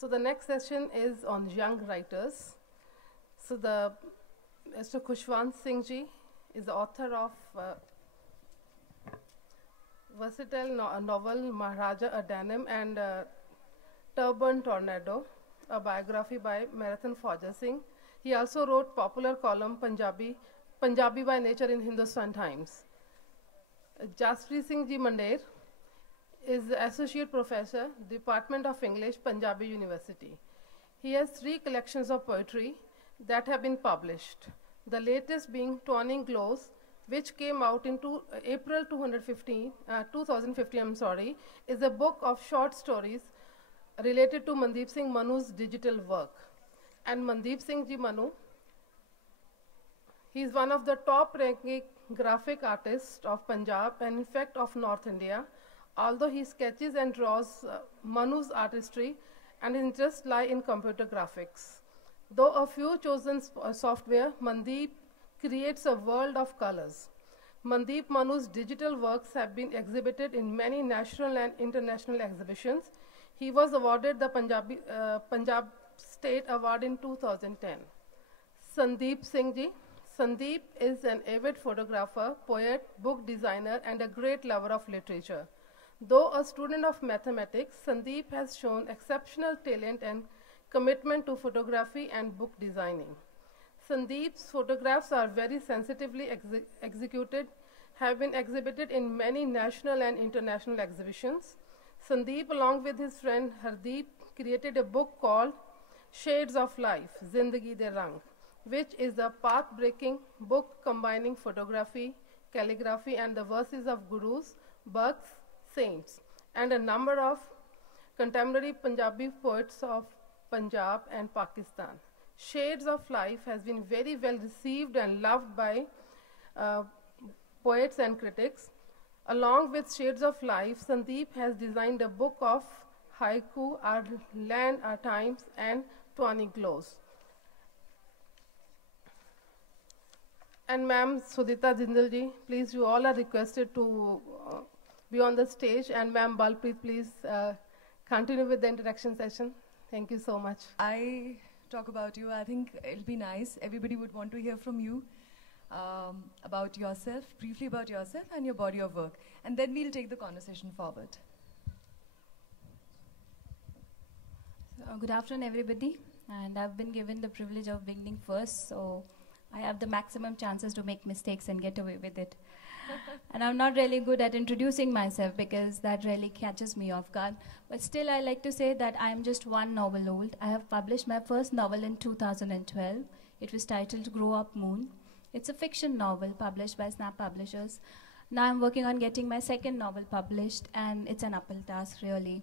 So the next session is on young writers. So Mr. Khushwant Singh ji is the author of versatile novel Maharaja Adanam and Turban Tornado, a biography by Marathon Fauja Singh. He also wrote popular column Punjabi by Nature in Hindustan Times. Jaspreet Singh ji Mandeer is Associate Professor, Department of English, Punjabi University. He has 3 collections of poetry that have been published. The latest being Tawny Glows, which came out in April 2015, is a book of short stories related to Mandeep Singh Manu's digital work. And Mandeep Singh ji Manu, he is one of the top-ranking graphic artists of Punjab and in fact of North India. Although he sketches and draws Manu's artistry and his interests lie in computer graphics. Though a few chosen software, Mandeep creates a world of colors. Mandeep Manu's digital works have been exhibited in many national and international exhibitions. He was awarded the Punjab State Award in 2010. Sandeep Singh ji. Sandeep is an avid photographer, poet, book designer, and a great lover of literature. Though a student of mathematics, Sandeep has shown exceptional talent and commitment to photography and book designing. Sandeep's photographs are very sensitively executed, have been exhibited in many national and international exhibitions. Sandeep, along with his friend Hardeep, created a book called Shades of Life, Zindagi De Rang, which is a path-breaking book combining photography, calligraphy, and the verses of gurus, bhakts, saints, and a number of contemporary Punjabi poets of Punjab and Pakistan. Shades of Life has been very well received and loved by poets and critics. Along with Shades of Life, Sandeep has designed a book of haiku, Our Land, Our Times, and Tawny Glows. And ma'am Sudita Jindal ji, please, you all are requested to be on the stage. And ma'am Balpreet, please continue with the introduction session. Thank you so much. I talk about you. I think it'll be nice. Everybody would want to hear from you about yourself, briefly about yourself and your body of work. And then we'll take the conversation forward. Good afternoon, everybody. And I've been given the privilege of beginning first, so I have the maximum chances to make mistakes and get away with it. And I'm not really good at introducing myself because that really catches me off guard. But still, I like to say that I'm just one novel old. I have published my first novel in 2012. It was titled Grow Up Moon. It's a fiction novel published by Snap Publishers. Now I'm working on getting my second novel published, and it's an uphill task, really.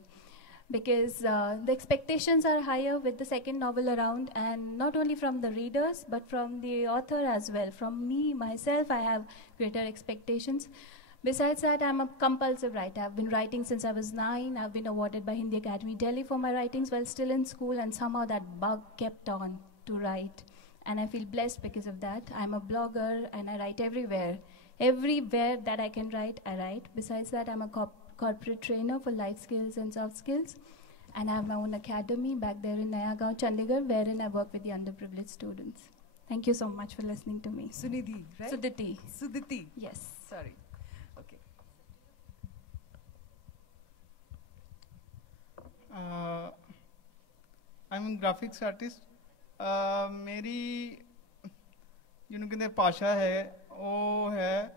Because the expectations are higher with the second novel around, and not only from the readers, but from the author as well. From me, myself, I have greater expectations. Besides that, I'm a compulsive writer. I've been writing since I was 9. I've been awarded by Hindi Academy Delhi for my writings while still in school, and somehow that bug kept on to write. And I feel blessed because of that. I'm a blogger, and I write everywhere. Everywhere that I can write, I write. Besides that, I'm a corporate trainer for life skills and soft skills. And I have my own academy back there in Nayagaon, Chandigarh, wherein I work with the underprivileged students. Thank you so much for listening to me. Sunidhi, right? Suditi. Suditi. Yes. Sorry. Okay. I'm a graphics artist. मेरी ਜਿਹਨੂੰ ਕਹਿੰਦੇ ਭਾਸ਼ਾ ਹੈ ਉਹ ਹੈ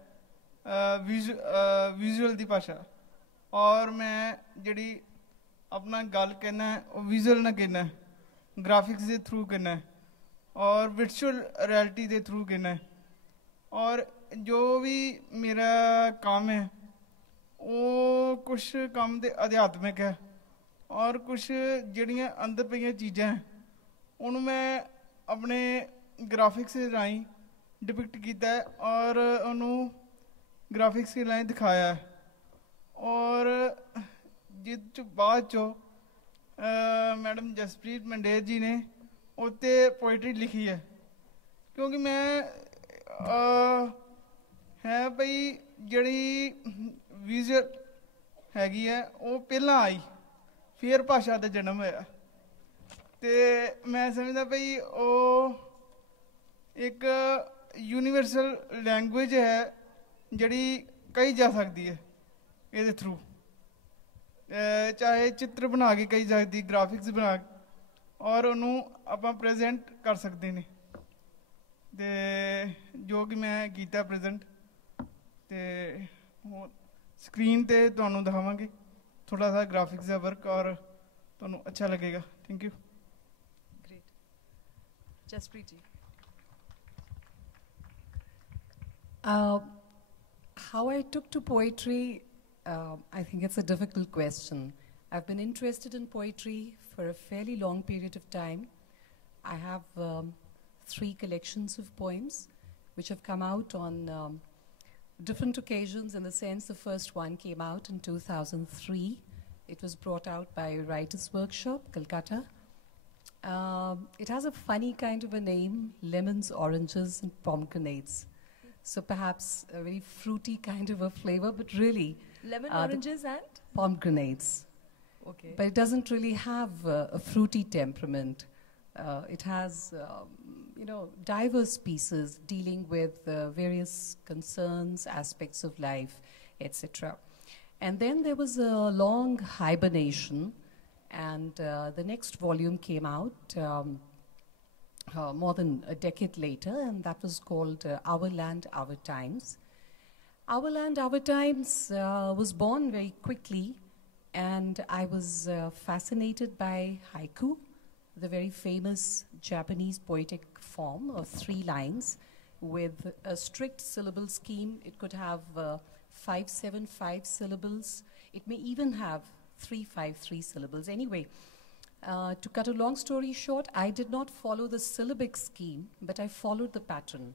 visual ਦੀ ਭਾਸ਼ਾ ਔਰ ਮੈਂ ਜਿਹੜੀ ਆਪਣਾ ਗੱਲ ਕਹਿਣਾ ਹੈ ਉਹ ਵਿਜ਼ੂਅਲ ਨਾ ਕਹਿਣਾ ਗ੍ਰਾਫਿਕਸ ਦੇ ਥਰੂ ਕਹਿਣਾ ਔਰ ਵਿਰਚੁਅਲ ਰਿਐਲਿਟੀ ਦੇ ਥਰੂ ਕਹਿਣਾ ਔਰ ਜੋ ਵੀ ਮੇਰਾ ਕੰਮ ਹੈ ਉਹ ਕੁਛ ਕੰਮ ਦੇ ਅਧਿਆਤਮਿਕ ਹੈ ਔਰ ਕੁਛ ਜਿਹੜੀਆਂ ਅੰਦਰ ਪਈਆਂ ਚੀਜ਼ਾਂ ਉਹਨੂੰ ਮੈਂ ਆਪਣੇ ਗ੍ਰਾਫਿਕਸ ਦੇ ਰਾਹੀਂ ਡਿਪਿਕਟ ਕੀਤਾ ਹੈ ਔਰ ਉਹਨੂੰ ਗ੍ਰਾਫਿਕਸ ਦੇ ਰਾਹੀਂ ਦਿਖਾਇਆ ਹੈ ਔਰ ਜਿਸ 'ਚ ਬਾਅਦ 'ਚੋਂ ਮੈਡਮ ਜਸਪ੍ਰੀਤ ਮੰਡੇਰ ਜੀ ਨੇ ਉੱਤੇ ਪੋਇਟਰੀ ਲਿਖੀ ਹੈ ਕਿਉਂਕਿ ਮੈਂ ਹੈ ਬਈ ਜਿਹੜੀ ਵਿਜ਼ੂਅਲ ਹੈਗੀ ਹੈ ਉਹ ਪਹਿਲਾਂ ਆਈ ਫਿਰ ਭਾਸ਼ਾ ਦਾ ਜਨਮ ਹੋਇਆ ਤੇ ਮੈਂ ਸਮਝਦਾ ਭਈ ਉਹ ਇੱਕ ਯੂਨੀਵਰਸਲ ਲੈਂਗੁਏਜ ਹੈ ਜਿਹੜੀ ਕਹੀ ਜਾ ਸਕਦੀ ਹੈ ਇਹਦੇ ਥਰੂ, ਚਾਹੇ ਚਿੱਤਰ ਬਣਾ ਕੇ ਕਹੀ ਸਕਦੀ, ਗ੍ਰਾਫਿਕਸ ਬਣਾ ਕੇ, ਔਰ ਉਹਨੂੰ ਆਪਾਂ ਪ੍ਰੈਜ਼ੈਂਟ ਕਰ ਸਕਦੇ ਨੇ। ਤੇ ਜੋ ਕਿ ਮੈਂ ਕੀਤਾ ਪ੍ਰੈਜ਼ੈਂਟ, ਤੇ ਹੁਣ ਸਕਰੀਨ ਤੇ ਤੁਹਾਨੂੰ ਦਿਖਾਵਾਂਗੇ ਥੋੜਾ ਸਾ ਗ੍ਰਾਫਿਕਸ ਦਾ ਵਰਕ, ਔਰ ਤੁਹਾਨੂੰ ਅੱਛਾ ਲੱਗੇਗਾ। Thank you. Great. Jaspreet ji. How I took to poetry, I think it's a difficult question. I've been interested in poetry for a fairly long period of time. I have 3 collections of poems which have come out on different occasions. In the sense, the first one came out in 2003. It was brought out by Writers' Workshop, Calcutta. It has a funny kind of a name, Lemons, Oranges and Pomegranates. So perhaps a very fruity kind of a flavor, but really Lemon, oranges and? Pomegranates. Okay. But it doesn't really have a fruity temperament. It has, diverse pieces dealing with various concerns, aspects of life, etc. And then there was a long hibernation, and the next volume came out more than a decade later, and that was called Our Land, Our Times. Our Land, Our Times was born very quickly, and I was fascinated by haiku, the very famous Japanese poetic form of 3 lines with a strict syllable scheme. It could have 575 syllables. It may even have 353 syllables. Anyway, to cut a long story short, I did not follow the syllabic scheme, but I followed the pattern.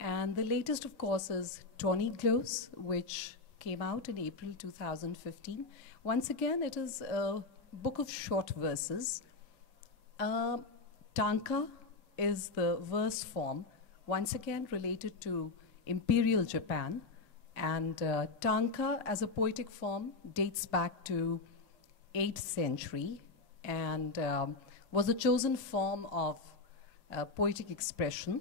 And the latest, of course, is Tawny Glows, which came out in April 2015. Once again, it is a book of short verses. Tanka is the verse form, once again related to Imperial Japan. And Tanka, as a poetic form, dates back to 8th century and was a chosen form of poetic expression,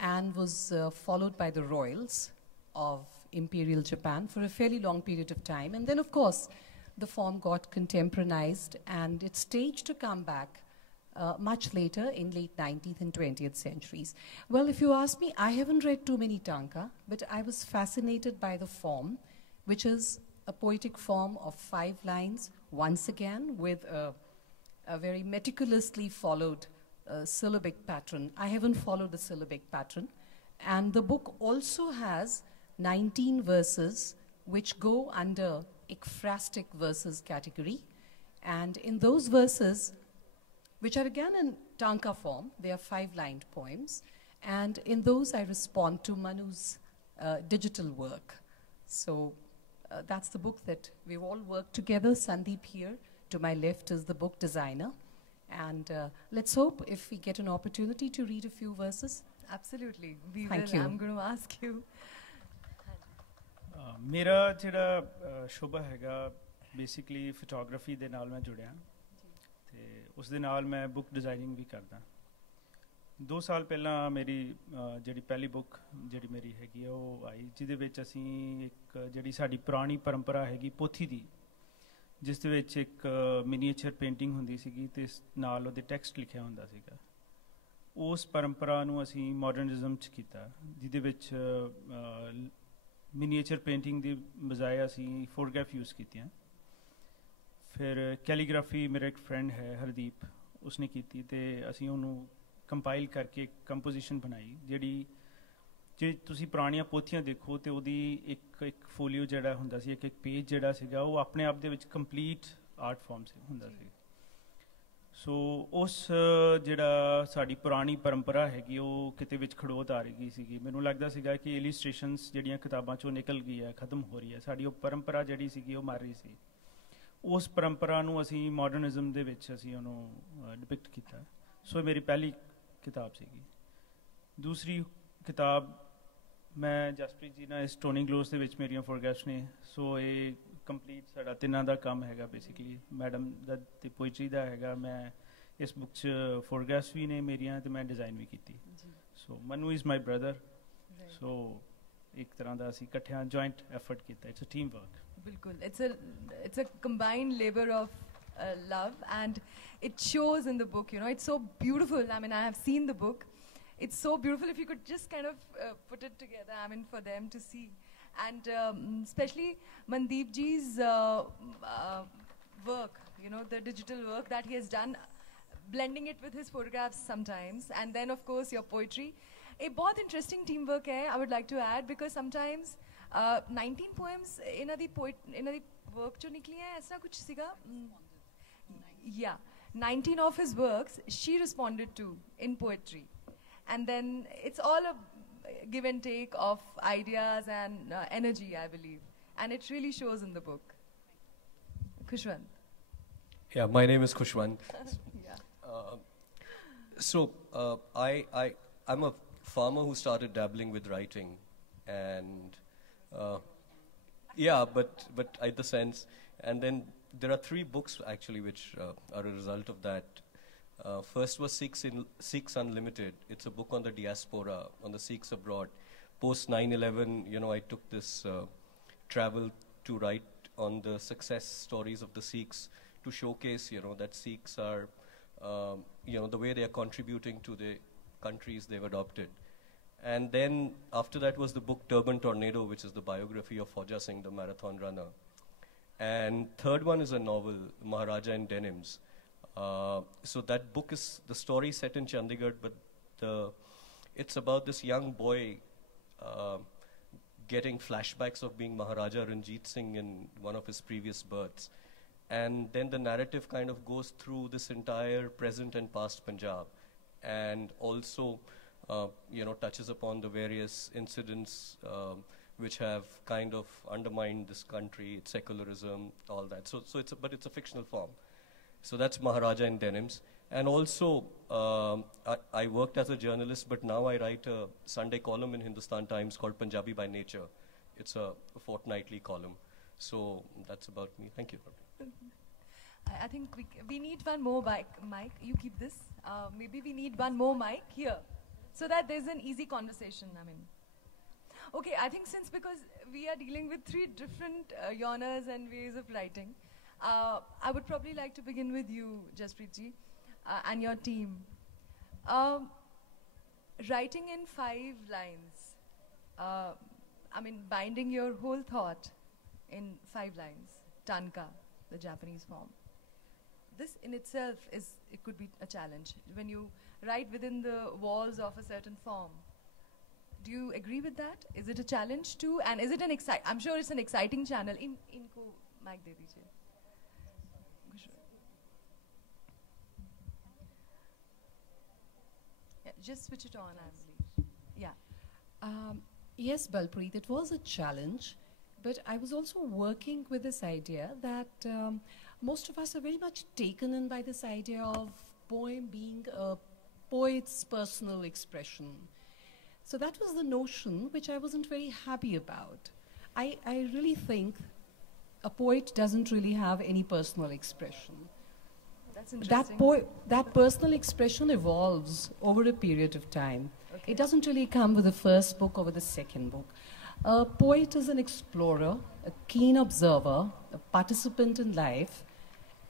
and was followed by the royals of Imperial Japan for a fairly long period of time. And then, of course, the form got contemporaneized, and it staged to come back much later in late 19th and 20th centuries. Well, if you ask me, I haven't read too many Tanka, but I was fascinated by the form, which is a poetic form of 5 lines, once again with a very meticulously followed syllabic pattern. I haven't followed the syllabic pattern. And the book also has 19 verses which go under ekphrastic verses category. And in those verses, which are again in Tanka form, they are 5-lined poems. And in those I respond to Manu's digital work. So that's the book that we've all worked together. Sandeep here, to my left, is the book designer. And let's hope if we get an opportunity to read a few verses. Absolutely. We Thank will. you. I'm going to ask you. ਮੇਰਾ ਜਿਹੜਾ ਸ਼ੁਭਾ ਹੈਗਾ basically photography ਦੇ ਨਾਲ ਮੈਂ ਜੁੜਿਆ, ਤੇ ਉਸ ਦੇ ਨਾਲ ਮੈਂ ਬੁੱਕ ਡਿਜ਼ਾਈਨਿੰਗ ਵੀ ਕਰਦਾ। 2 ਸਾਲ ਪਹਿਲਾਂ ਮੇਰੀ ਜਿਹੜੀ ਪਹਿਲੀ ਬੁੱਕ ਜਿਹੜੀ ਮੇਰੀ ਹੈਗੀ ਆ ਉਹ ਆਈ, ਜਿਹਦੇ ਵਿੱਚ ਅਸੀਂ ਇੱਕ ਜਿਹੜੀ ਸਾਡੀ ਪੁਰਾਣੀ ਪਰੰਪਰਾ ਹੈਗੀ ਪੋਥੀ ਦੀ, ਜਿਸ ਦੇ ਵਿੱਚ ਇੱਕ ਮਿਨੀਏਚਰ ਪੇਂਟਿੰਗ ਹੁੰਦੀ ਸੀਗੀ ਅਤੇ ਨਾਲ ਉਹਦੇ ਟੈਕਸਟ ਲਿਖਿਆ ਹੁੰਦਾ ਸੀਗਾ। ਉਸ ਪਰੰਪਰਾ ਨੂੰ ਅਸੀਂ ਮਾਡਰਨਿਜ਼ਮ 'ਚ ਕੀਤਾ, ਜਿਹਦੇ ਵਿੱਚ ਮਿਨੀਏਚਰ ਪੇਂਟਿੰਗ ਦੀ ਬਜਾਏ ਅਸੀਂ ਫੋਟੋਗ੍ਰਾਫ ਯੂਜ਼ ਕੀਤੀਆਂ। ਫਿਰ ਕੈਲੀਗ੍ਰਾਫੀ ਮੇਰਾ ਇੱਕ ਫਰੈਂਡ ਹੈ ਹਰਦੀਪ, ਉਸਨੇ ਕੀਤੀ, ਅਤੇ ਅਸੀਂ ਉਹਨੂੰ ਕੰਪਾਈਲ ਕਰਕੇ ਇੱਕ ਕੰਪੋਜੀਸ਼ਨ ਬਣਾਈ, ਜਿਹੜੀ ਜੇ ਤੁਸੀਂ ਪੁਰਾਣੀਆਂ ਪੋਥੀਆਂ ਦੇਖੋ ਤਾਂ ਉਹਦੀ ਇੱਕ ਫੋਲੀਓ ਜਿਹੜਾ ਹੁੰਦਾ ਸੀ, ਇੱਕ ਪੇਜ ਜਿਹੜਾ ਸੀਗਾ, ਉਹ ਆਪਣੇ ਆਪ ਦੇ ਵਿੱਚ ਕੰਪਲੀਟ ਆਰਟ ਫਾਰਮ ਹੁੰਦਾ ਸੀ। ਸੋ ਉਸ ਜਿਹੜਾ ਸਾਡੀ ਪੁਰਾਣੀ ਪਰੰਪਰਾ ਹੈਗੀ ਉਹ ਕਿਤੇ ਵਿੱਚ ਖੜੋਤ ਆ ਰਹੀ ਸੀਗੀ। ਮੈਨੂੰ ਲੱਗਦਾ ਸੀਗਾ ਕਿ ਇਲਿਸਟ੍ਰੇਸ਼ਨਸ ਜਿਹੜੀਆਂ ਕਿਤਾਬਾਂ 'ਚੋਂ ਨਿਕਲ ਗਈ ਹੈ, ਖਤਮ ਹੋ ਰਹੀ ਹੈ, ਸਾਡੀ ਉਹ ਪਰੰਪਰਾ ਜਿਹੜੀ ਸੀਗੀ ਉਹ ਮਰ ਰਹੀ ਸੀ। ਉਸ ਪਰੰਪਰਾ ਨੂੰ ਅਸੀਂ ਮਾਡਰਨਿਜ਼ਮ ਦੇ ਵਿੱਚ ਅਸੀਂ ਉਹਨੂੰ ਡਿਪਿਕਟ ਕੀਤਾ। ਸੋ ਮੇਰੀ ਪਹਿਲੀ ਕਿਤਾਬ ਸੀਗੀ। ਦੂਸਰੀ ਕਿਤਾਬ ਮੈਂ ਜਸਪ੍ਰੀਤ ਜੀ ਨਾਲ ਇਸ ਟੋਨੀ ਗਲੋਸ ਦੇ ਵਿੱਚ ਮੇਰੀਆਂ ਫੋਟੋਗ੍ਰਾਫਸ ਨੇ। ਸੋ ਇਹ ਕੰਪਲੀਟ ਸਾਡਾ ਤਿੰਨਾਂ ਦਾ ਕੰਮ ਹੈਗਾ ਬੇਸਿਕਲੀ, ਮੈਡਮ ਦਾ ਅਤੇ ਪੋਇਟਰੀ ਦਾ ਹੈਗਾ, ਮੈਂ इस बुक च फोटोग्राफ्स भी ने मेरियां ते मैं डिज़ाइन भी कीती so Manu is my brother so एक तरह का ਅਸੀਂ ਇਕੱਠਿਆਂ joint effort ਕੀਤਾ it's a team work बिल्कुल it's a combined labor of love and it shows in the book, you know. It's so beautiful. I mean, I have seen the book. It's so beautiful. If you could just kind of put it together, I mean, for them to see. And especially Mandeep ji's work, you know, the digital work that he has done, blending it with his photographs sometimes, and then of course your poetry. A बहुत interesting teamwork hai, I would like to add, because sometimes 19 poems in the work jo nikli hai, aisa kuch siga. Yeah, 19 of his works she responded to in poetry, and then it's all a give and take of ideas and energy, I believe, and it really shows in the book. Khushwant. Yeah, my name is Khushwant. Yeah. So I'm a farmer who started dabbling with writing, and yeah, but I had the sense, and then there are 3 books actually which are a result of that. First was Sikhs Unlimited. It's a book on the diaspora, on the Sikhs abroad. Post 9/11, you know, I took this travel to write on the success stories of the Sikhs to showcase, you know, that Sikhs are, you know, the way they are contributing to the countries they've adopted. And then after that was the book Durban Tornado, which is the biography of Fauja Singh, the marathon runner. And third one is a novel, Maharaja in Denims. So that book is the story set in Chandigarh, but it's about this young boy getting flashbacks of being Maharaja Ranjit Singh in one of his previous births. And then the narrative kind of goes through this entire present and past Punjab, and also you know, touches upon the various incidents which have kind of undermined this country, its secularism, all that. So but it's a fictional form. So that's Maharaja in Denims. And also, I worked as a journalist, but now I write a Sunday column in Hindustan Times called Punjabi by Nature. It's a fortnightly column. So that's about me. Thank you. I think we need one more mic. You keep this. Maybe we need one more mic here, so that there's an easy conversation. I mean, okay, I think because we are dealing with 3 different genres and ways of writing, I would probably like to begin with you, Jaspreet ji, and your team. Writing in 5 lines, I mean, binding your whole thought in 5 lines, tanka, the Japanese form. This in itself it could be a challenge when you write within the walls of a certain form. Do you agree with that? Is it a challenge too? And is it I'm sure it's an exciting channel. Inko mic de dijiye. Yeah, just switch it on, I believe. Yeah. Yes, Balpreet, it was a challenge, but I was also working with this idea that most of us are very much taken in by this idea of poem being a poet's personal expression. So that was the notion which I wasn't very happy about. I really think a poet doesn't really have any personal expression. That's interesting. That personal expression evolves over a period of time. Okay. It doesn't really come with the first book or with the second book. A poet is an explorer, a keen observer, a participant in life,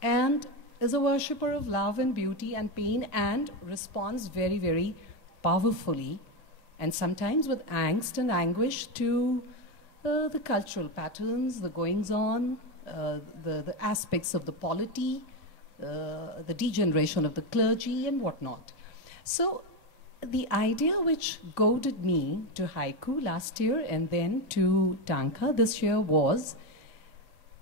and is a worshipper of love and beauty and pain, and responds very, very powerfully, and sometimes with angst and anguish, to the cultural patterns, the goings-on, the aspects of the polity, the degeneration of the clergy and whatnot. So the idea which goaded me to haiku last year and then to tanka this year was,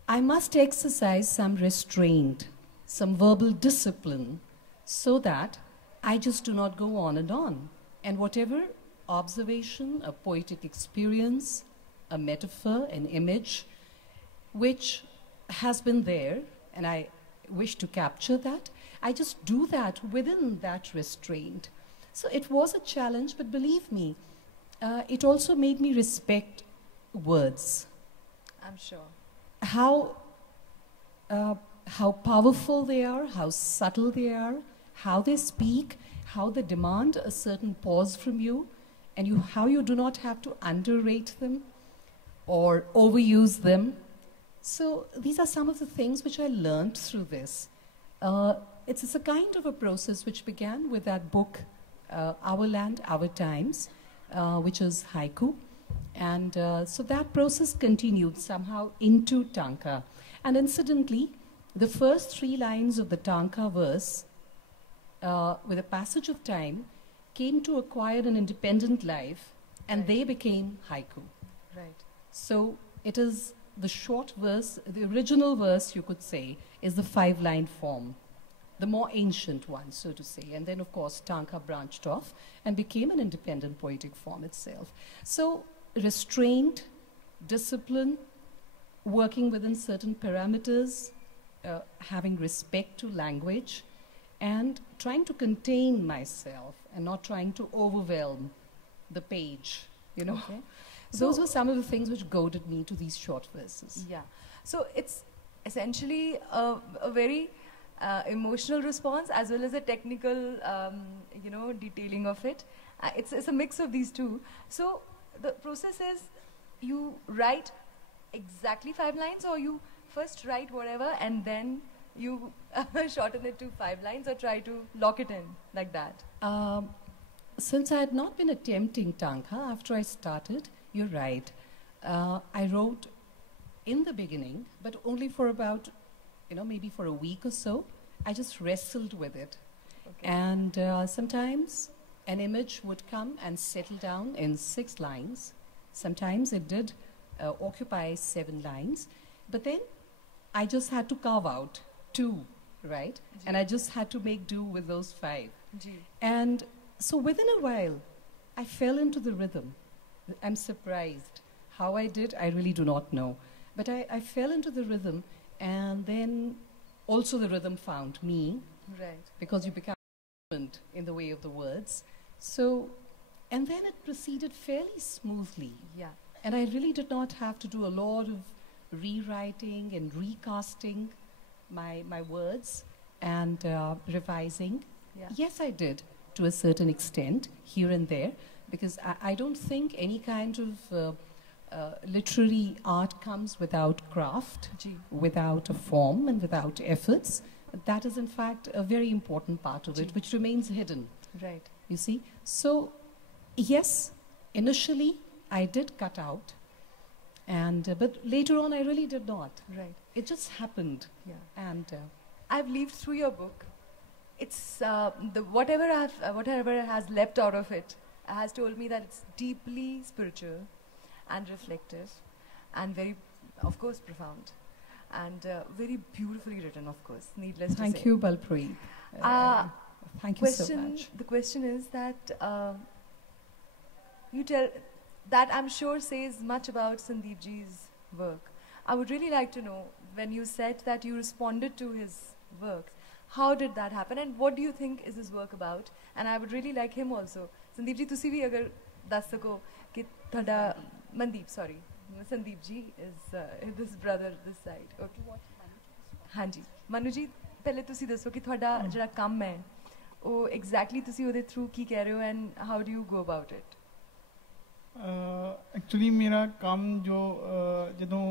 I must exercise some restraint, some verbal discipline, so that I just do not go on and on. And whatever observation, a poetic experience, a metaphor, an image, which has been there, and I wish to capture that, I just do that within that restraint. So it was a challenge, but believe me, it also made me respect words. I'm sure. How powerful they are, how subtle they are, how they speak, how they demand a certain pause from you, and how you do not have to underrate them or overuse them. So these are some of the things which I learned through this. It's a kind of a process which began with that book, Our Land, Our Times, which is haiku. And so that process continued somehow into Tanka. And incidentally, the first 3 lines of the Tanka verse, with the passage of time, came to acquire an independent life, and they became haiku. Right. So it is the short verse, the original verse, you could say, is the 5-line form, the more ancient one, so to say. And then, of course, Tanka branched off and became an independent poetic form itself. So restraint, discipline, working within certain parameters, having respect to language, and trying to contain myself and not trying to overwhelm the page, you know. Okay. Those were some of the things which goaded me to these short verses. Yeah. So it's essentially a very emotional response as well as a technical, detailing of it. It's a mix of these two. So the process is you write exactly 5 lines, or you first write whatever and then you shorten it to 5 lines, or try to lock it in like that? Since I had not been attempting Tanka after I started, you're right. I wrote in the beginning, but only for about, maybe for a week or so. I just wrestled with it. Okay. And sometimes an image would come and settle down in 6 lines. Sometimes it did occupy 7 lines. But then I just had to carve out 2, right? And I just had to make do with those 5. And so within a while, I fell into the rhythm. I'm surprised. How I did, I really do not know. But I fell into the rhythm, and then also the rhythm found me. Right. Because you become in the way of the words. So, and then it proceeded fairly smoothly. Yeah. And I really did not have to do a lot of rewriting and recasting my words and revising. Yeah. Yes, I did, to a certain extent, here and there, because I don't think any kind of literary art comes without craft, without a form and without efforts. That is, in fact, a very important part of it, which remains hidden. Right. You see? So, yes, initially I did cut out, and but later on I really did not. Right. It just happened. Yeah. And I've lived through your book. It's whatever has leapt out of it has told me that it's deeply spiritual and reflective and very, of course, profound and very beautifully written, of course, needless to say. Thank you, Balpreet. Thank you so much. The question is that you tell that I'm sure says much about Sandeep ji's work. I would really like to know, when you said that you responded to his work, how did that happen, and what do you think is his work about? And I would really like him also. Sandeep ji, ਤੁਸੀਂ ਵੀ ਅਗਰ ਦੱਸ ਸਕੋ ਕਿ ਤੁਹਾਡਾ Mandeep, sorry, Sandeep ji is this brother this side. Okay. ਹਾਂਜੀ, Manu ji, ਪਹਿਲੇ ਤੁਸੀਂ ਦੱਸੋ ਕਿ ਤੁਹਾਡਾ ਜਿਹੜਾ ਕੰਮ ਹੈ ਉਹ ਐਗਜ਼ੈਕਟਲੀ ਤੁਸੀਂ ਉਹਦੇ ਥਰੂ ਕੀ ਕਹਿ ਰਹੇ ਹੋ, and how do you go about it? Actually ਮੇਰਾ ਕੰਮ ਜੋ ਜਦੋਂ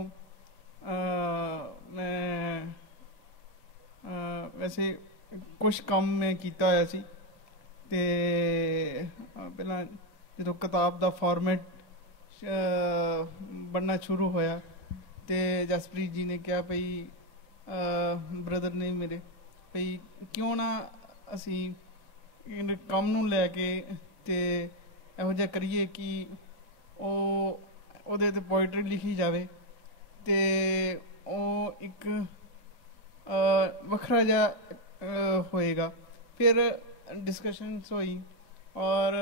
ਮੈਂ ਵੈਸੇ ਕੁਝ ਕੰਮ ਮੈਂ ਕੀਤਾ ਹੋਇਆ ਸੀ, ਤੇ ਪਹਿਲਾਂ ਜਦੋਂ ਕਿਤਾਬ ਦਾ ਫਾਰਮੈਟ ਬਣਨਾ ਸ਼ੁਰੂ ਹੋਇਆ ਤੇ ਜਸਪ੍ਰੀਤ ਜੀ ਨੇ ਕਿਹਾ ਭਈ ਬ੍ਰਦਰ ਨੇ ਮੇਰੇ ਭਈ ਕਿਉਂ ਨਾ ਅਸੀਂ ਕੰਮ ਨੂੰ ਲੈ ਕੇ ਤੇ ਇਹੋ ਜਿਹਾ ਕਰੀਏ ਕਿ ਉਹਦੇ 'ਤੇ ਪੋਇਟਰੀ ਲਿਖੀ ਜਾਵੇ ਤੇ ਉਹ ਇੱਕ ਵੱਖਰਾ ਜਿਹਾ ਹੋਏਗਾ। ਫਿਰ ਡਿਸਕਸ਼ਨਸ ਹੋਈ ਔਰ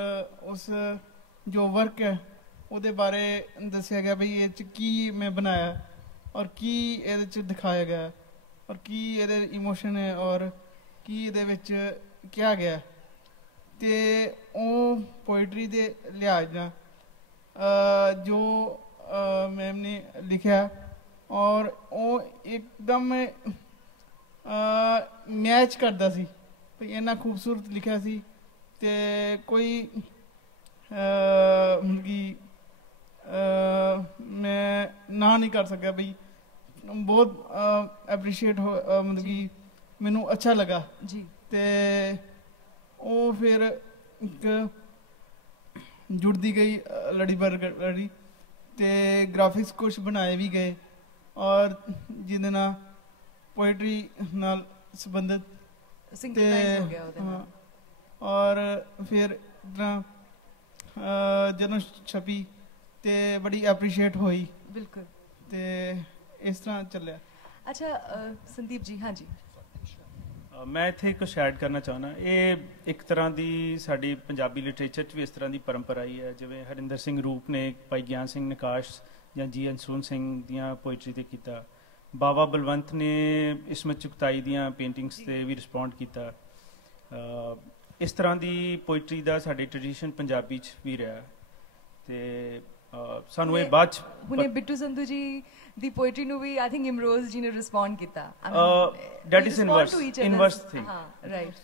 ਉਸ ਜੋ ਵਰਕ ਹੈ ਉਹਦੇ ਬਾਰੇ ਦੱਸਿਆ ਗਿਆ ਵੀ ਇਹ 'ਚ ਕੀ ਮੈਂ ਬਣਾਇਆ ਔਰ ਕੀ ਇਹਦੇ 'ਚ ਦਿਖਾਇਆ ਗਿਆ ਔਰ ਕੀ ਇਹਦੇ ਇਮੋਸ਼ਨ ਹੈ ਔਰ ਕੀ ਇਹਦੇ ਵਿੱਚ ਕਿਹਾ ਗਿਆ, ਅਤੇ ਉਹ ਪੋਇਟਰੀ ਦੇ ਲਿਹਾਜ਼ ਨਾਲ ਜੋ ਮੈਮ ਨੇ ਲਿਖਿਆ ਔਰ ਉਹ ਇੱਕਦਮ ਮੈਚ ਕਰਦਾ ਸੀ ਵੀ ਇੰਨਾ ਖੂਬਸੂਰਤ ਲਿਖਿਆ ਸੀ ਤੇ ਕੋਈ ਕਿ ਮੈਂ ਨਾ ਨਹੀਂ ਕਰ ਸਕਿਆ ਬਈ ਬਹੁਤ ਐਪਰੀਸ਼ੀਏਟ ਮਤਲਬ ਕਿ ਮੈਨੂੰ ਅੱਛਾ ਲੱਗਾ ਜੀ ਤੇ ਉਹ ਫਿਰ ਇੱਕ ਜੁੜਦੀ ਗਈ ਲੜੀ ਬਰ ਲੜੀ ਤੇ ਗ੍ਰਾਫਿਕਸ ਕੁਛ ਬਣਾਏ ਵੀ ਗਏ ਔਰ ਜਿਹਦੇ ਨਾਲ ਪੋਇਟਰੀ ਨਾਲ ਸੰਬੰਧਿਤ ਸਿੰਕਰਨਾਈਜ਼ ਹੋ ਗਿਆ ਉਹਦੇ ਨਾਲ ਔਰ ਫਿਰ ਜਦੋਂ ਛਪੀ ਤੇ ਬੜੀ ਐਪਰੀਸ਼ੀਏਟ ਹੋਈ ਬਿਲਕੁਲ ਤੇ ਇਸ ਤਰ੍ਹਾਂ ਚੱਲਿਆ ਅੱਛਾ ਸੰਦੀਪ ਜੀ ਹਾਂਜੀ ਮੈਂ ਇੱਥੇ ਕੁਛ ਐਡ ਕਰਨਾ ਚਾਹੁੰਦਾ ਇਹ ਇੱਕ ਤਰ੍ਹਾਂ ਦੀ ਸਾਡੀ ਪੰਜਾਬੀ ਲਿਟਰੇਚਰ 'ਚ ਵੀ ਇਸ ਤਰ੍ਹਾਂ ਦੀ ਪਰੰਪਰਾ ਹੀ ਹੈ ਜਿਵੇਂ ਹਰਿੰਦਰ ਸਿੰਘ ਰੂਪ ਨੇ ਭਾਈ ਗਿਆਨ ਸਿੰਘ ਨਿਕਾਸ਼ ਜਾਂ ਜੀ ਅਨਸੂਨ ਸਿੰਘ ਦੀਆਂ ਪੋਇਟਰੀ 'ਤੇ ਕੀਤਾ ਬਾਬਾ ਬਲਵੰਤ ਨੇ ਇਸਮਤ ਚੁਗਤਾਈ ਦੀਆਂ ਪੇਂਟਿੰਗਸ 'ਤੇ ਵੀ ਰਿਸਪੌਂਡ ਕੀਤਾ ਇਸ ਤਰ੍ਹਾਂ ਦੀ ਪੋਇਟਰੀ ਦਾ ਸਾਡੀ ਟ੍ਰੈਡੀਸ਼ਨ ਪੰਜਾਬੀ 'ਚ ਵੀ ਰਿਹਾ ਤੇ ਸਾਨੂੰ ਇਹ ਬਾਅਦ 'ਚ ਹੁਣੇ ਬਿੱਟੂ ਸੰਧੂ ਜੀ ਦੀ ਪੋਇਟਰੀ ਨੂੰ ਵੀ ਆਈ ਥਿੰਕ ਇਮਰੋਜ਼ ਜੀ ਨੇ ਰਿਸਪੌਂਡ ਕੀਤਾ that is inverse thing right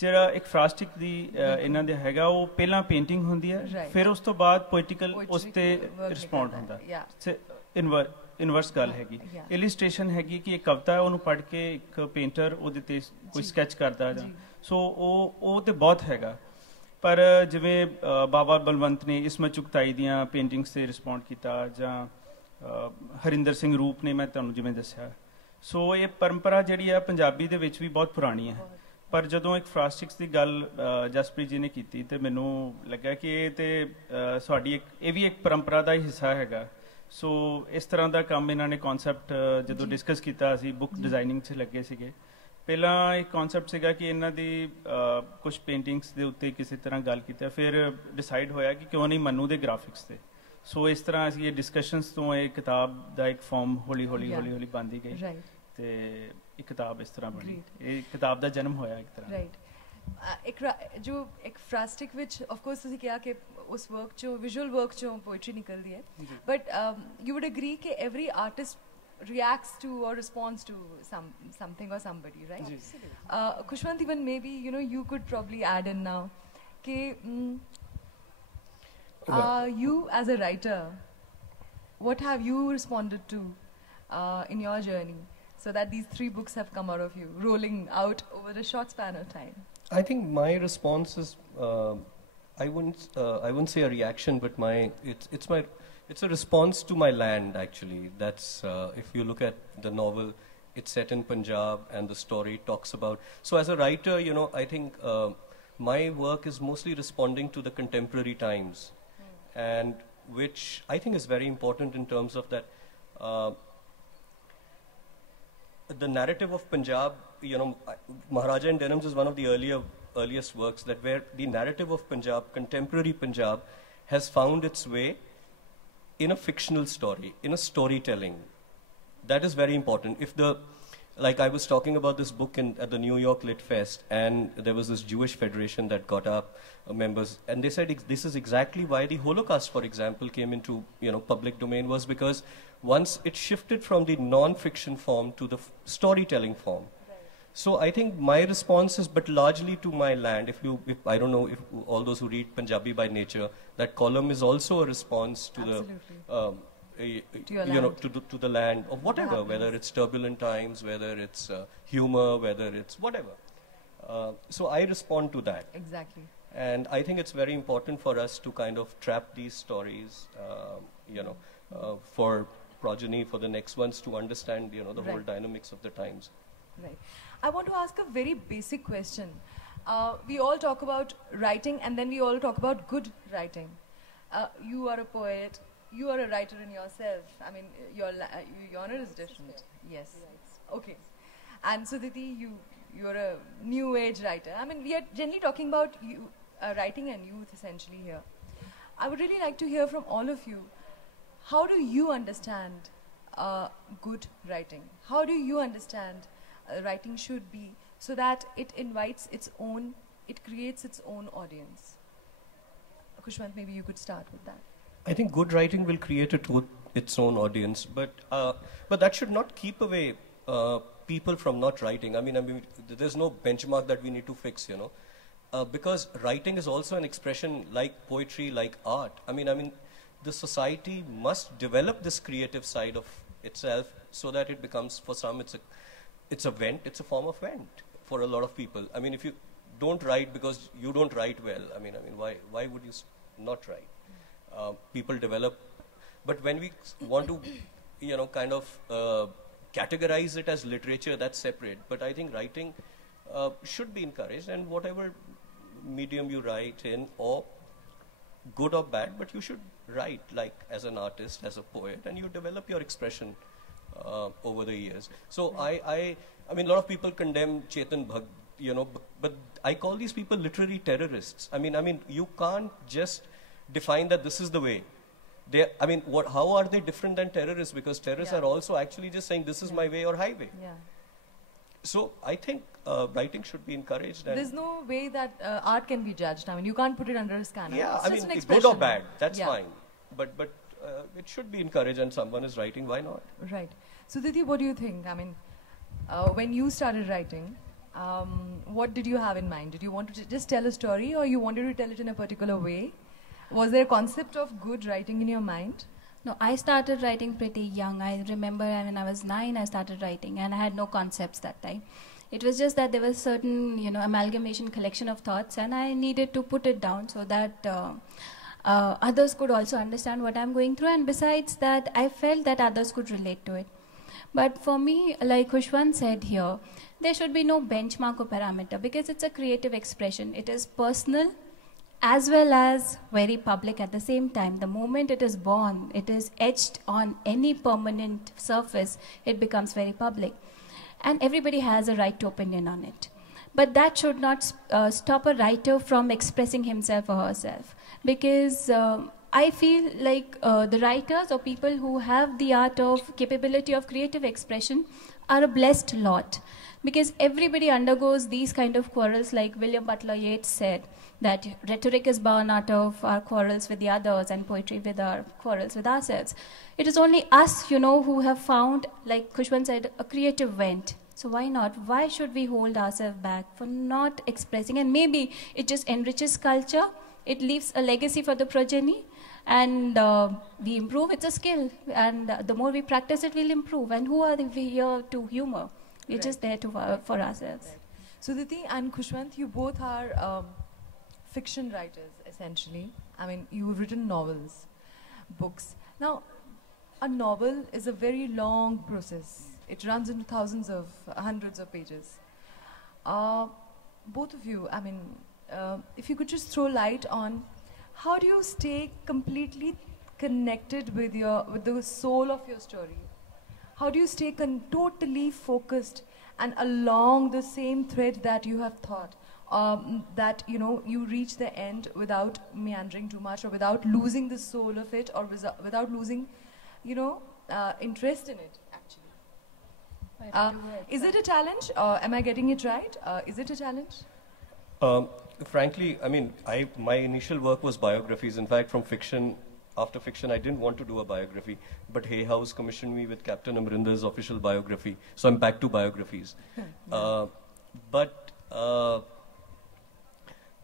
ਜਿਹੜਾ ਇੱਕ ਫਰਾਸਟਿਕ ਦੀ ਇਹਨਾਂ ਦੇ ਹੈਗਾ ਉਹ ਪਹਿਲਾਂ ਪੇਂਟਿੰਗ ਹੁੰਦੀ ਹੈ ਫਿਰ ਉਸ ਤੋਂ ਬਾਅਦ ਪੋਇਟੀਕਲ ਉਸ ਤੇ ਰਿਸਪੌਂਡ ਹੁੰਦਾ ਇਨਵਰਸ ਗੱਲ ਹੈਗੀ ਇਲਿਸਟ੍ਰੇਸ਼ਨ ਹੈਗੀ ਕਿ ਇੱਕ ਕਵਿਤਾ ਹੈ ਉਹਨੂੰ ਪੜ੍ਹ ਕੇ ਇੱਕ ਪੇਂਟਰ ਉਹਦੇ ਤੇ ਕੋਈ ਸਕੈਚ ਕਰਦਾ ਹੈ ਸੋ ਉਹ ਤੇ ਬਹੁਤ ਹੈਗਾ ਪਰ ਜਿਵੇਂ ਬਾਬਾ ਬਲਵੰਤ ਨੇ ਇਸਮਤ ਚੁਗਤਾਈ ਦੀਆਂ ਪੇਂਟਿੰਗਸ ਤੇ ਰਿਸਪੌਂਡ ਕੀਤਾ ਜਾਂ ਹਰਿੰਦਰ ਸਿੰਘ ਰੂਪ ਨੇ ਮੈਂ ਤੁਹਾਨੂੰ ਜਿਵੇਂ ਦੱਸਿਆ ਸੋ ਇਹ ਪਰੰਪਰਾ ਜਿਹੜੀ ਹੈ ਪੰਜਾਬੀ ਦੇ ਵਿੱਚ ਵੀ ਬਹੁਤ ਪੁਰਾਣੀ ਹੈ ਪਰ ਜਦੋਂ ਇੱਕ ਫਰਾਸਟਿਕਸ ਦੀ ਗੱਲ ਜਸਪ੍ਰੀਤ ਜੀ ਨੇ ਕੀਤੀ ਤੇ ਮੈਨੂੰ ਲੱਗਾ ਕਿ ਇਹ ਤੇ ਸਾਡੀ ਇਹ ਵੀ ਇੱਕ ਪਰੰਪਰਾ ਦਾ ਹੀ ਹਿੱਸਾ ਹੈਗਾ ਸੋ ਇਸ ਤਰ੍ਹਾਂ ਦਾ ਕੰਮ ਇਹਨਾਂ ਨੇ ਕਨਸੈਪਟ ਜਦੋਂ ਡਿਸਕਸ ਕੀਤਾ ਅਸੀਂ ਬੁੱਕ ਡਿਜ਼ਾਈਨਿੰਗ 'ਚ ਲੱਗੇ ਸੀਗੇ ਪਹਿਲਾਂ ਇੱਕ ਕਨਸੈਪਟ ਸੀਗਾ ਕਿ ਇਹਨਾਂ ਦੀ ਕੁਝ ਪੇਂਟਿੰਗਸ ਦੇ ਉੱਤੇ ਕਿਸੇ ਤਰ੍ਹਾਂ ਗੱਲ ਕੀਤੀ ਫਿਰ ਡਿਸਾਈਡ ਹੋਇਆ ਕਿ ਕਿਉਂ ਨਹੀਂ ਮਨੂ ਦੇ ਗ੍ਰਾਫਿਕਸ ਤੇ ਸੋ ਇਸ ਤਰ੍ਹਾਂ ਅਸੀਂ ਇਹ ਡਿਸਕਸ਼ਨਸ ਤੋਂ ਇਹ ਕਿਤਾਬ ਦਾ ਇੱਕ ਫਾਰਮ ਹੌਲੀ ਹੌਲੀ ਬਣਦੀ ਗਈ ਤੇ ਇਹ ਕਿਤਾਬ ਇਸ ਤਰ੍ਹਾਂ ਬਣੀ ਇਹ ਕਿਤਾਬ ਦਾ ਜਨਮ ਹੋਇਆ ਇੱਕ ਤਰ੍ਹਾਂ ਰਾਈਟ ਇੱਕ ਫਰਾਸਟਿਕ ਵਿੱਚ ਆਫ ਕੋਰਸ ਤੁਸੀਂ ਕਿਹਾ ਕਿ ਉਸ ਵਰਕ ਚੋਂ ਵਿਜ਼ੂਅਲ ਵਰਕ ਚੋਂ ਪੋਇਟਰੀ ਨਿਕਲਦੀ ਹੈ ਬਟ ਯੂ ਵੁਡ ਅਗਰੀ ਕਿ every artist reacts to or responds to something or somebody, right? Khushwant, even maybe you could probably add in now कि you as a writer, what have you responded to in your journey so that these 3 books have come out of you, rolling out over a short span of time? I think my response is I wouldn't say a reaction, but it's a response to my land, actually. That's, if you look at the novel, it's set in Punjab and the story talks about... So as a writer, I think my work is mostly responding to the contemporary times, and which I think is very important in terms of that. The narrative of Punjab, Maharaja in Denims is one of the earliest works that where the narrative of Punjab, contemporary Punjab, has found its way in a fictional story, in a storytelling. That is very important. Like I was talking about this book at the New York Lit Fest, and there was this Jewish federation that got up members, and they said this is exactly why the Holocaust, for example, came into public domain, was because once it shifted from the non-fiction form to the storytelling form. So I think my response is, but largely to my land. If I don't know if all those who read Punjabi by nature, that column is also a response to to the land or whatever, whether it's turbulent times, whether it's humor, whether it's whatever. So I respond to that. Exactly. And I think it's very important for us to kind of trap these stories, for progeny, for the next ones to understand, the whole dynamics of the times. Right. I want to ask a very basic question. We all talk about writing and then we all talk about good writing. You are a poet, you are a writer in yourself. I mean, your genre is different. Yes. Okay. And Suditi, you're a new age writer. I mean, we are generally talking about writing and youth essentially here. I would really like to hear from all of you, how do you understand good writing? How do you understand writing should be so that it invites it creates its own audience? Khushwant, maybe you could start with that. I think good writing will create its own audience, but that should not keep away people from not writing. I mean, there's no benchmark that we need to fix, you know. Because writing is also an expression like poetry, like art. I mean, the society must develop this creative side of itself so that it becomes, for some, it's a vent, it's a form of vent for a lot of people. I mean, if you don't write because you don't write well, I mean, why would you not write? People develop, but when we want to, you know, kind of categorize it as literature, that's separate. But I think writing should be encouraged, and whatever medium you write in, or good or bad, but you should write like as an artist, as a poet, and you develop your expression over the years. So I mean, a lot of people condemn Chetan Bhagat, you know, but I call these people literary terrorists. I mean, you can't just define that this is the way. I mean, how are they different than terrorists? Because terrorists are also actually just saying this is my way or highway. Yeah. So I think writing should be encouraged. And there's no way that art can be judged. I mean, you can't put it under a scanner. Yeah, it's I just mean, an good or bad, that's yeah. fine. But it should be encouraged, and someone is writing, why not? Right. Suditi, what do you think? I mean, when you started writing, what did you have in mind? Did you want to just tell a story, or you wanted to tell it in a particular way? Was there a concept of good writing in your mind? No, I started writing pretty young. I remember when I was 9, I started writing, and I had no concepts that time. It was just that there was certain, you know, amalgamation, collection of thoughts, and I needed to put it down so that others could also understand what I'm going through. And besides that, I felt that others could relate to it. But for me, like Khushwant said here, there should be no benchmark or parameter, because it's a creative expression. It is personal as well as very public at the same time. The moment it is born, it is etched on any permanent surface, it becomes very public. And everybody has a right to opinion on it. But that should not stop a writer from expressing himself or herself. Because I feel like the writers or people who have the art of capability of creative expression are a blessed lot. Because everybody undergoes these kind of quarrels, like William Butler Yeats said, that rhetoric is born out of our quarrels with the others and poetry with our quarrels with ourselves. It is only us, you know, who have found, like Khushwant said, a creative vent. So why not? Why should we hold ourselves back for not expressing? And maybe it just enriches culture. It leaves a legacy for the progeny. And we improve. It's a skill. And the more we practice it, we'll improve. And who are we here to humor? We're just there to for ourselves. Right. Suditi and Khushwant, you both are fiction writers, essentially. I mean, you've written novels, books. Now, a novel is a very long process. It runs into hundreds of pages. Both of you, I mean, if you could just throw light on how do you stay completely connected with the soul of your story? How do you stay totally focused and along the same thread that you have thought? That, you know, you reach the end without meandering too much, or without losing the soul of it, or without losing, you know, interest in it, actually. Is it a challenge? Am I getting it right? Is it a challenge? Frankly, I mean, my initial work was biographies. In fact, after fiction, I didn't want to do a biography, but Hay House commissioned me with Captain Amrinder's official biography. So I'm back to biographies. But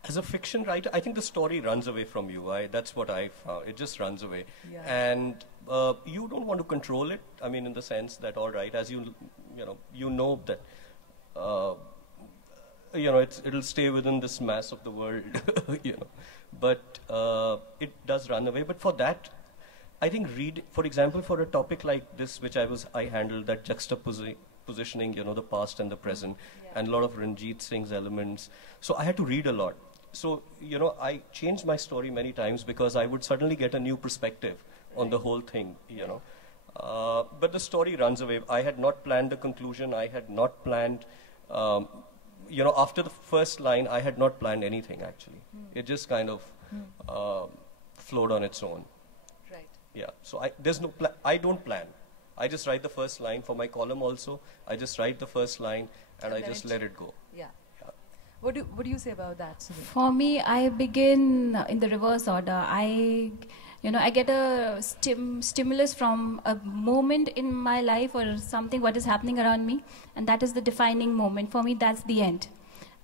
as a fiction writer, I think the story runs away from you. That's what I found. It just runs away. Yeah. And you don't want to control it. I mean, in the sense that, all right, as you know that, it'll stay within this mass of the world, you know. But it does run away. But for that, I think for example, for a topic like this, which I handled, that juxtapositioning, you know, the past and the present, and a lot of Ranjit Singh's elements. So I had to read a lot. So, you know, I changed my story many times because I would suddenly get a new perspective on the whole thing, you know. But the story runs away. I had not planned the conclusion. I had not planned, you know, after the first line, I had not planned anything, actually. It just kind of flowed on its own. Right. Yeah. So I don't plan. I just write the first line. For my column also, I just write the first line and I just let it go. Yeah. What do you say about that, Suditi? For me, I begin in the reverse order. I I get a stimulus from a moment in my life or something, what is happening around me, and that is the defining moment. For me, that's the end.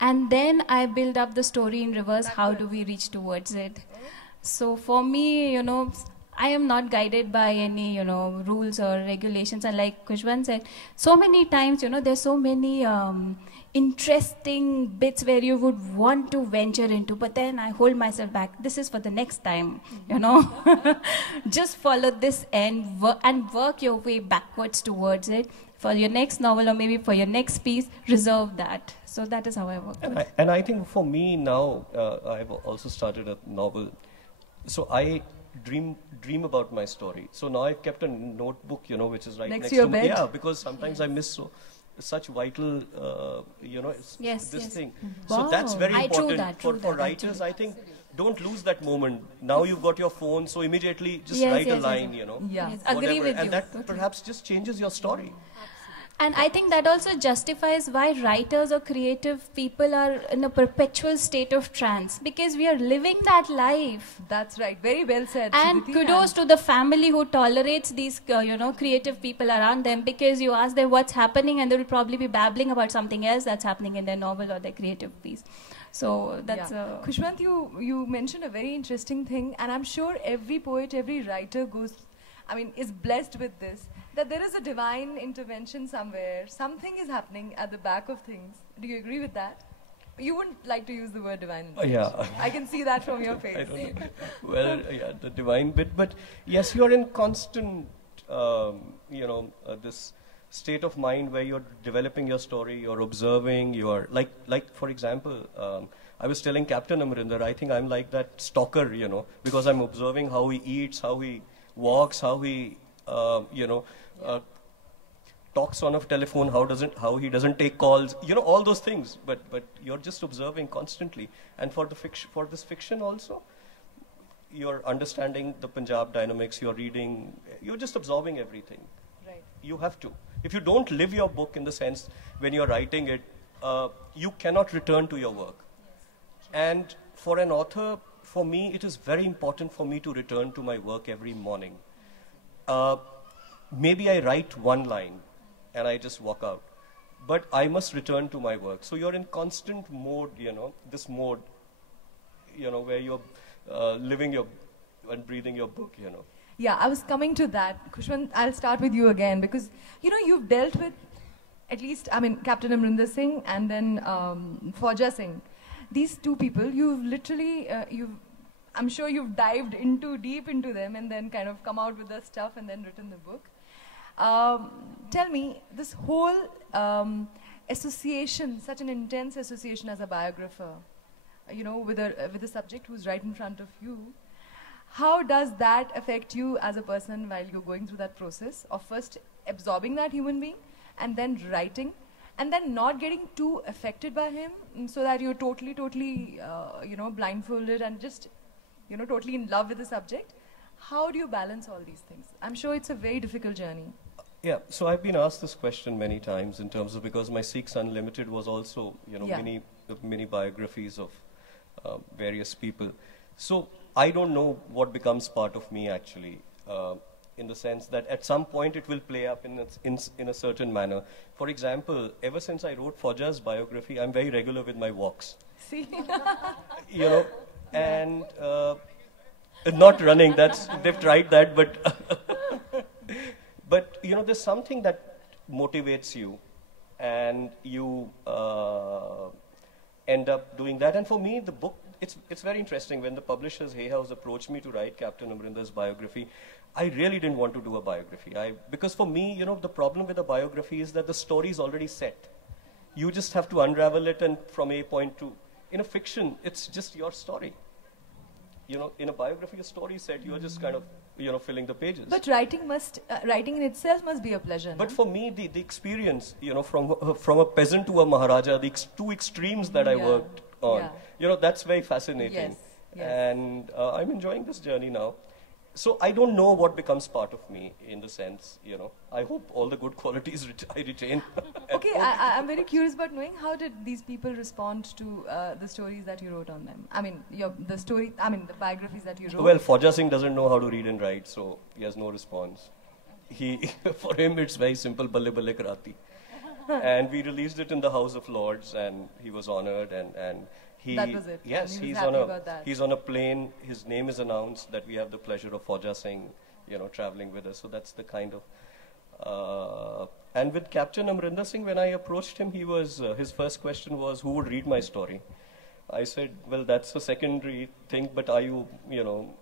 And then I build up the story in reverse. How do we reach towards it? So for me, I am not guided by any, rules or regulations. And like Khushwant said, so many times, there's so many interesting bits where you would want to venture into, but then I hold myself back. This is for the next time, Just follow this and work your way backwards towards it. For your next novel or maybe for your next piece, reserve that. So that is how I work. And I think for me now, I've also started a novel. So I dream about my story. So now I've kept a notebook, which is right next to your me. bed. Yeah, because sometimes I miss such vital, this thing. Wow. So that's very important true for writers. I think don't lose that moment. Now you've got your phone, so immediately just write a line, Yeah. Yes, agree with and you. that perhaps just changes your story. And I think that also justifies why writers or creative people are in a perpetual state of trance, because we are living that life. That's right. Very well said. And Suditi, kudos to the family who tolerates these, creative people around them, because you ask them what's happening and they will probably be babbling about something else that's happening in their novel or their creative piece. So that's... Khushwant, you mentioned a very interesting thing, and I'm sure every poet, every writer is blessed with this, that there is a divine intervention somewhere. Something is happening at the back of things. Do you agree with that? You wouldn't like to use the word divine intervention. Yeah. I can see that from your face. I don't know. Well, yeah, the divine bit. But yes, you're in constant, this state of mind where you're developing your story, you're observing, you're like for example, I was telling Captain Amrinder, I think I'm like that stalker, because I'm observing how he eats, how he walks, how he, talks on a telephone, how he doesn't take calls, all those things. But you're just observing constantly. And for this fiction also, you're understanding the Punjab dynamics. You're reading. You're just absorbing everything. Right. You have to. If you don't live your book in the sense when you're writing it, you cannot return to your work. And for an author, for me, it is very important for me to return to my work every morning. Maybe I write one line and I just walk out, but I must return to my work. So you're in constant mode, this mode, where you're living and breathing your book, Yeah, I was coming to that. Khushwant, I'll start with you again, because, you've dealt with, at least, Captain Amrinder Singh and then Fauja Singh. These two people, you've literally, I'm sure you've dived deep into them and then kind of come out with the stuff and then written the book. Tell me, this whole association, such an intense association as a biographer, with a subject who's right in front of you, how does that affect you as a person while you're going through that process of first absorbing that human being and then writing, and then not getting too affected by him, so that you're totally, blindfolded and just, totally in love with the subject? How do you balance all these things? I'm sure it's a very difficult journey. Yeah, so I've been asked this question many times in terms of, because my Sikhs Unlimited was also, many biographies of various people. So I don't know what becomes part of me actually, in the sense that at some point it will play up in a certain manner. For example, ever since I wrote Fauja's biography, I'm very regular with my walks. See? And not running, they've tried that, but there's something that motivates you, and you end up doing that. And for me, the book, it's very interesting. When the publishers, Hay House, approached me to write Captain Amrinder's biography, I really didn't want to do a biography. Because for me, the problem with a biography is that the story is already set. You just have to unravel it and from A point to. In a fiction, it's just your story. In a biography, a story is set. You are just kind of, filling the pages. But writing in itself must be a pleasure. But for me, the experience, from a peasant to a Maharaja, the two extremes that I worked on, that's very fascinating. Yes. And I'm enjoying this journey now. so I don't know what becomes part of me in the sense, you know. I hope all the good qualities I retain. Okay, I'm very curious about knowing how did these people respond to the stories that you wrote on them? I mean, the biographies that you wrote. Well, Fauja Singh doesn't know how to read and write, so he has no response. For him, it's very simple, balle balle karati. And we released it in the House of Lords, and he was honored, and he, that was it. yes, he's on a plane. His name is announced that we have the pleasure of Fauja Singh, you know, traveling with us. So that's the kind of. And with Captain Amrinder Singh, when I approached him, he was his first question was, "Who would read my story?" I said, "Well, that's a secondary thing, but are you, you know,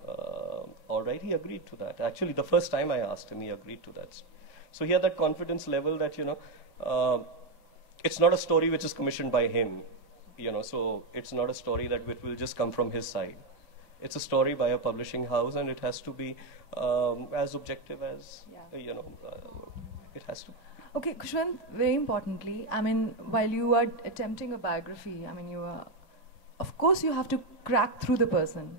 all right?" He agreed to that. Actually, the first time I asked him, he agreed to that. So he had that confidence level that, you know. It's not a story which is commissioned by him, you know, so it's not a story that will just come from his side. It's a story by a publishing house, and it has to be as objective as, you know, it has to. Okay, Khushwant, very importantly, I mean, while you are attempting a biography, I mean, of course you have to crack through the person.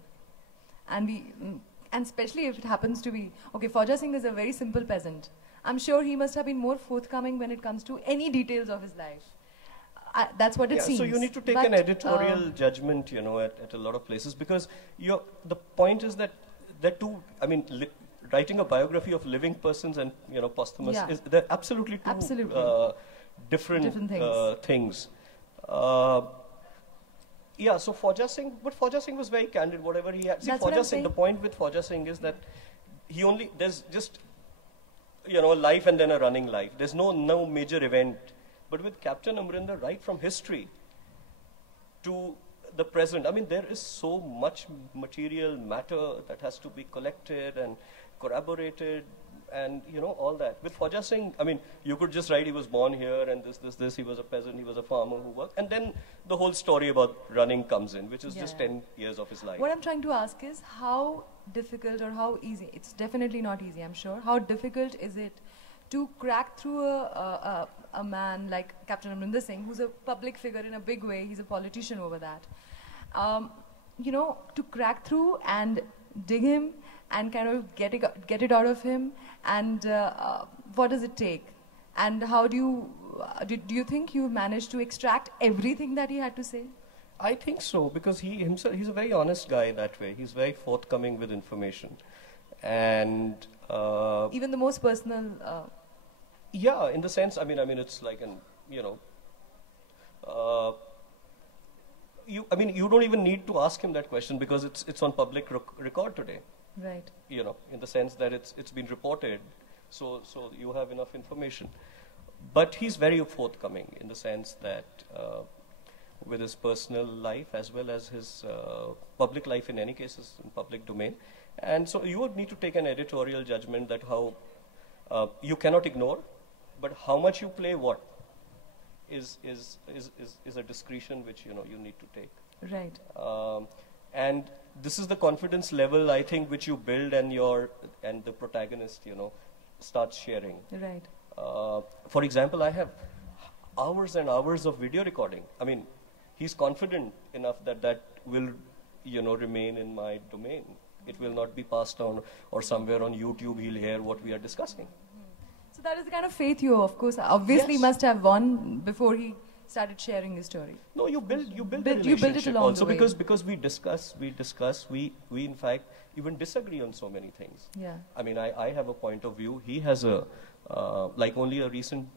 And especially if it happens to be, okay, Fauja Singh is a very simple peasant. I'm sure he must have been more forthcoming when it comes to any details of his life. That's what it seems. So you need to take an editorial judgment, you know, at a lot of places, because the point is that writing a biography of living persons and, you know, posthumous, they're absolutely two different things. So Fauja Singh, but Fauja Singh was very candid, whatever he had. See, Fauja Singh, the point with Fauja Singh is that there's just, you know, life and then a running life. There's no major event. But with Captain Amrinder, right from history to the present, I mean, there is so much material matter that has to be collected and corroborated and, you know, all that. With Fauja Singh, I mean, you could just write he was born here and this, he was a peasant, he was a farmer who worked. And then the whole story about running comes in, which is just 10 years of his life. What I'm trying to ask is how difficult or how easy, it's definitely not easy, I'm sure, how difficult is it to crack through a man like Captain Amrinder Singh, who's a public figure in a big way, he's a politician over that, you know, to crack through and dig him and kind of get it out of him, and what does it take? And how do you think you managed to extract everything that he had to say? I think so, because he's a very honest guy that way. He's very forthcoming with information. And even the most personal... yeah, in the sense, I mean, it's like you know, you don't even need to ask him that question because it's on public record today. Right. You know, in the sense that it's been reported, so you have enough information. But he's very forthcoming in the sense that with his personal life as well as his public life, in any case, is in public domain. And so you would need to take an editorial judgment that how you cannot ignore, but how much you play what is a discretion which, you know, you need to take. Right. And this is the confidence level, I think, which you build and the protagonist, you know, starts sharing. Right. For example, I have hours and hours of video recording. I mean, he's confident enough that will, you know, remain in my domain. It will not be passed on or somewhere on YouTube he'll hear what we are discussing. So that is the kind of faith you, of course, obviously must have won before he started sharing his story. No, you build the relationship it along also the way. because we discuss, we in fact even disagree on so many things. Yeah. I mean, I have a point of view. He has like only a recent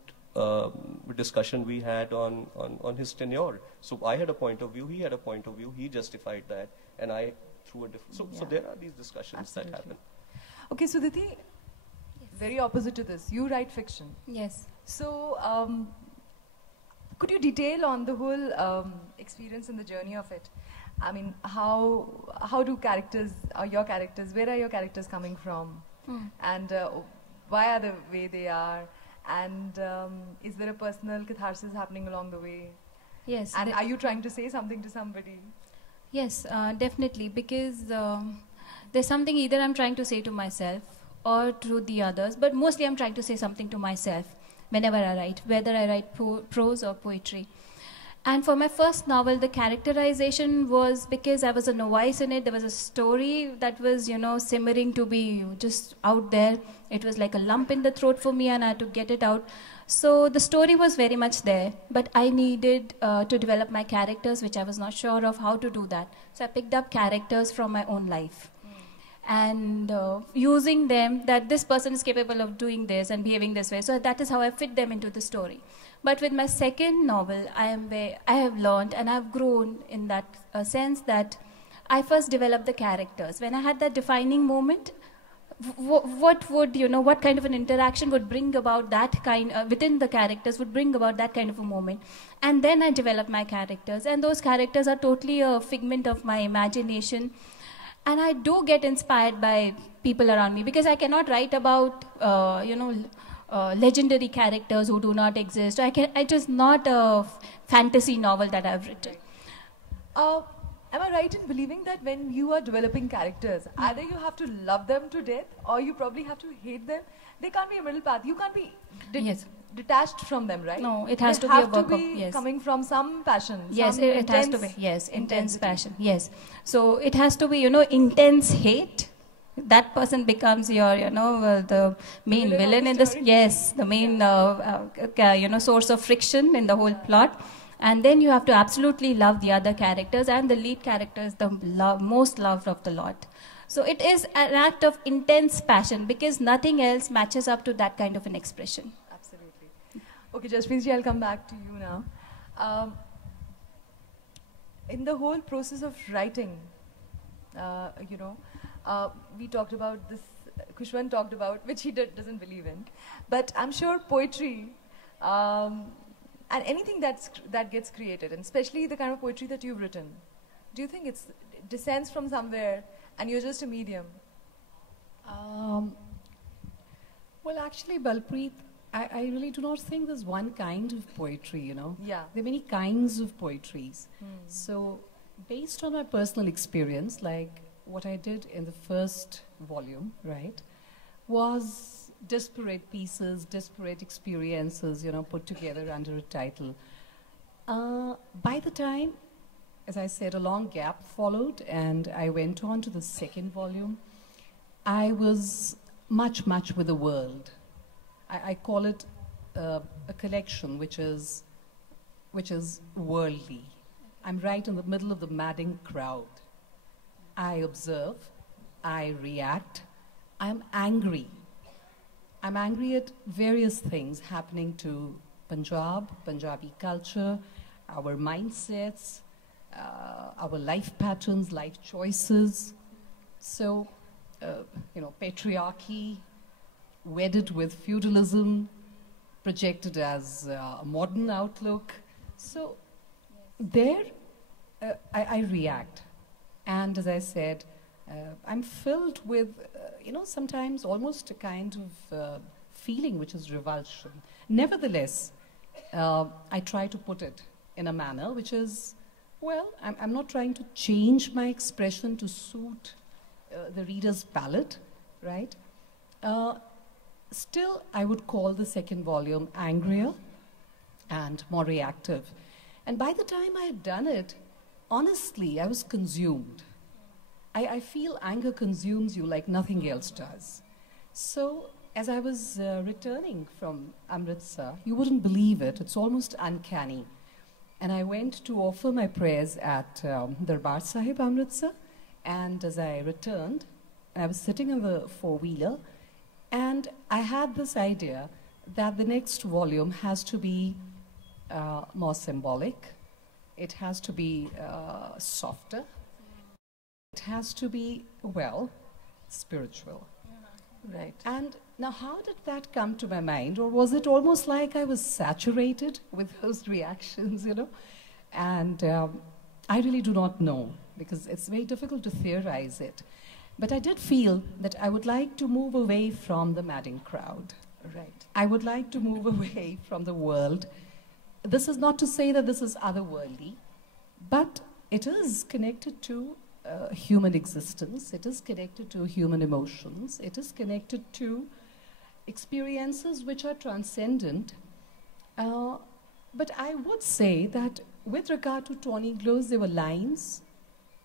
discussion we had on his tenure. So I had a point of view, he had a point of view, he justified that, and I threw a different. So there are these discussions that happen. Okay, Suditi, very opposite to this. You write fiction. Yes. So, could you detail on the whole experience and the journey of it? I mean, how do characters, your characters, where are your characters coming from? And why are the way they are? And is there a personal catharsis happening along the way? Yes. And are you trying to say something to somebody? Yes, definitely, because there's something either I'm trying to say to myself or to the others, but mostly I'm trying to say something to myself whenever I write, whether I write prose or poetry. And for my first novel, the characterization was, because I was a novice in it, there was a story that was, simmering to be just out there. It was like a lump in the throat for me, and I had to get it out. So the story was very much there, but I needed to develop my characters, which I was not sure of how to do that. So I picked up characters from my own life. And using them, that this person is capable of doing this and behaving this way. So that is how I fit them into the story. But with my second novel, I have learned and I've grown in that sense that I first developed the characters. When I had that defining moment, what would, what kind of an interaction would bring about that kind, within the characters would bring about that kind of a moment. And then I developed my characters. And those characters are totally a figment of my imagination. And I do get inspired by people around me, because I cannot write about, legendary characters who do not exist. It is not a fantasy novel that I've written. Am I right in believing that when you are developing characters, either you have to love them to death or you probably have to hate them? They can't be a middle path. You can't be detached from them, right? No, it has to be a work of, yes. Coming from some passion. Yes, some it has to be. Yes, intense intensity. passion. Yes. So it has to be, intense hate. That person becomes your, the main villain in this. Yes, the main, source of friction in the whole plot. And then you have to absolutely love the other characters, and the lead character is the most loved of the lot. So it is an act of intense passion, because nothing else matches up to that kind of an expression. Absolutely. Okay, Jaspreet ji, I'll come back to you now. In the whole process of writing, we talked about this, Khushwant talked about, which he doesn't believe in. But I'm sure poetry, and anything that gets created, and especially the kind of poetry that you've written, do you think it descends from somewhere and you're just a medium? Well, actually, Balpreet, I really do not think there's one kind of poetry, Yeah. There are many kinds of poetries. So, based on my personal experience, like what I did in the first volume, right, was disparate pieces, disparate experiences, put together under a title. By the time, as I said, a long gap followed, and I went on to the second volume, I was much with the world. I call it a collection which is worldly. I'm right in the middle of the madding crowd. I observe, I react, I'm angry. I'm angry at various things happening to Punjab, Punjabi culture, our mindsets, our life patterns, life choices. So, patriarchy, wedded with feudalism, projected as a modern outlook. So, there, I react. And as I said, I'm filled with, sometimes almost a kind of feeling which is revulsion. Nevertheless, I try to put it in a manner which is, well, I'm not trying to change my expression to suit the reader's palate, right? Still, I would call the second volume angrier and more reactive. And by the time I had done it, honestly, I was consumed. I feel anger consumes you like nothing else does. So, as I was returning from Amritsar, you wouldn't believe it, it's almost uncanny. And I went to offer my prayers at Darbar Sahib, Amritsar, and as I returned, I was sitting in the four-wheeler, and I had this idea that the next volume has to be more symbolic, it has to be softer, it has to be, well, spiritual. Right. And now how did that come to my mind? Or was it almost like I was saturated with those reactions, And I really do not know, because it's very difficult to theorize it. But I did feel that I would like to move away from the madding crowd. Right. I would like to move away from the world. This is not to say that this is otherworldly, but it is connected to human existence, it is connected to human emotions, it is connected to experiences which are transcendent. But I would say that with regard to Tawny Glows, there were lines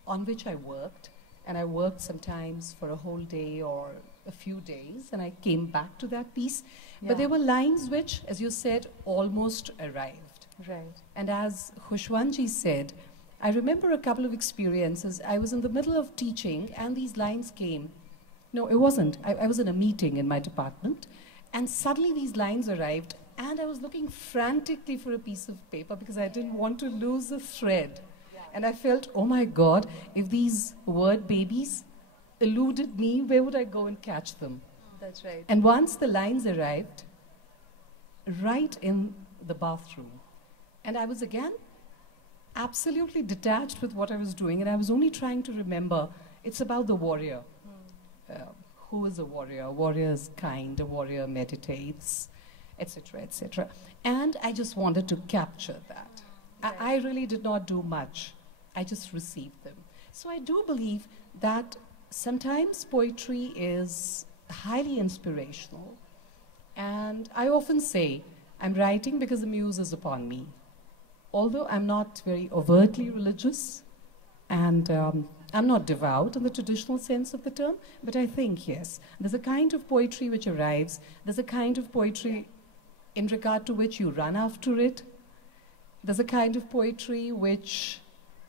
on which I worked, and I worked sometimes for a whole day or a few days, and I came back to that piece. But there were lines which, as you said, almost arrived. Right. And as Khushwant said, I remember a couple of experiences. I was in the middle of teaching, and these lines came. No, it wasn't. I was in a meeting in my department, and suddenly these lines arrived, and I was looking frantically for a piece of paper because I didn't want to lose the thread. And I felt, oh my God, if these word babies eluded me, where would I go and catch them? That's right. And once the lines arrived, right in the bathroom, and I was again absolutely detached with what I was doing, and I was only trying to remember, it's about the warrior. Who is a warrior? A warrior is kind, a warrior meditates, etc., etc. And I just wanted to capture that. I really did not do much. I just received them. So I do believe that sometimes poetry is highly inspirational. And I often say, I'm writing because the muse is upon me. Although I'm not very overtly religious, and I'm not devout in the traditional sense of the term, but I think, yes, there's a kind of poetry which arrives. There's a kind of poetry in regard to which you run after it. There's a kind of poetry which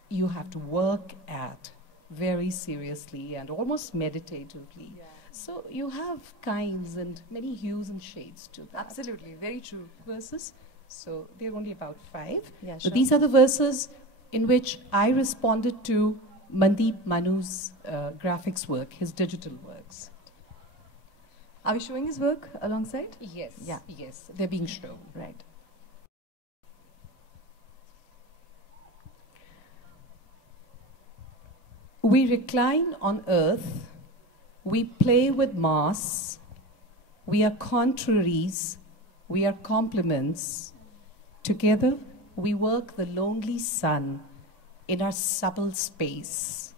you have to work at very seriously and almost meditatively. Yeah. So you have kinds and many hues and shades to that. Absolutely, very true. Verses. So they're only about 5. Yeah, So these are the verses in which I responded to Mandeep Manu's graphics work, his digital works. Are we showing his work alongside? Yes. Yeah. Yes, they're being shown. Right. We recline on earth, we play with Mars, we are contraries, we are complements. Together, we work the lonely sun in our subtle space.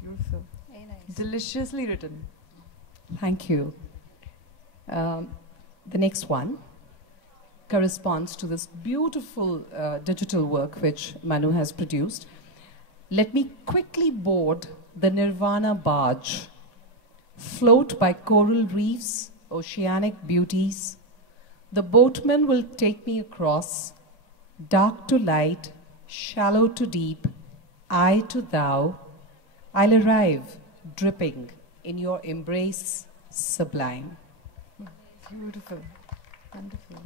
Beautiful. Very nice. Deliciously written. Thank you. The next one corresponds to this beautiful digital work which Manu has produced. Let me quickly board the Nirvana barge, float by coral reefs, oceanic beauties. The boatman will take me across, dark to light, shallow to deep, I to thou. I'll arrive, dripping in your embrace sublime. Beautiful. Wonderful.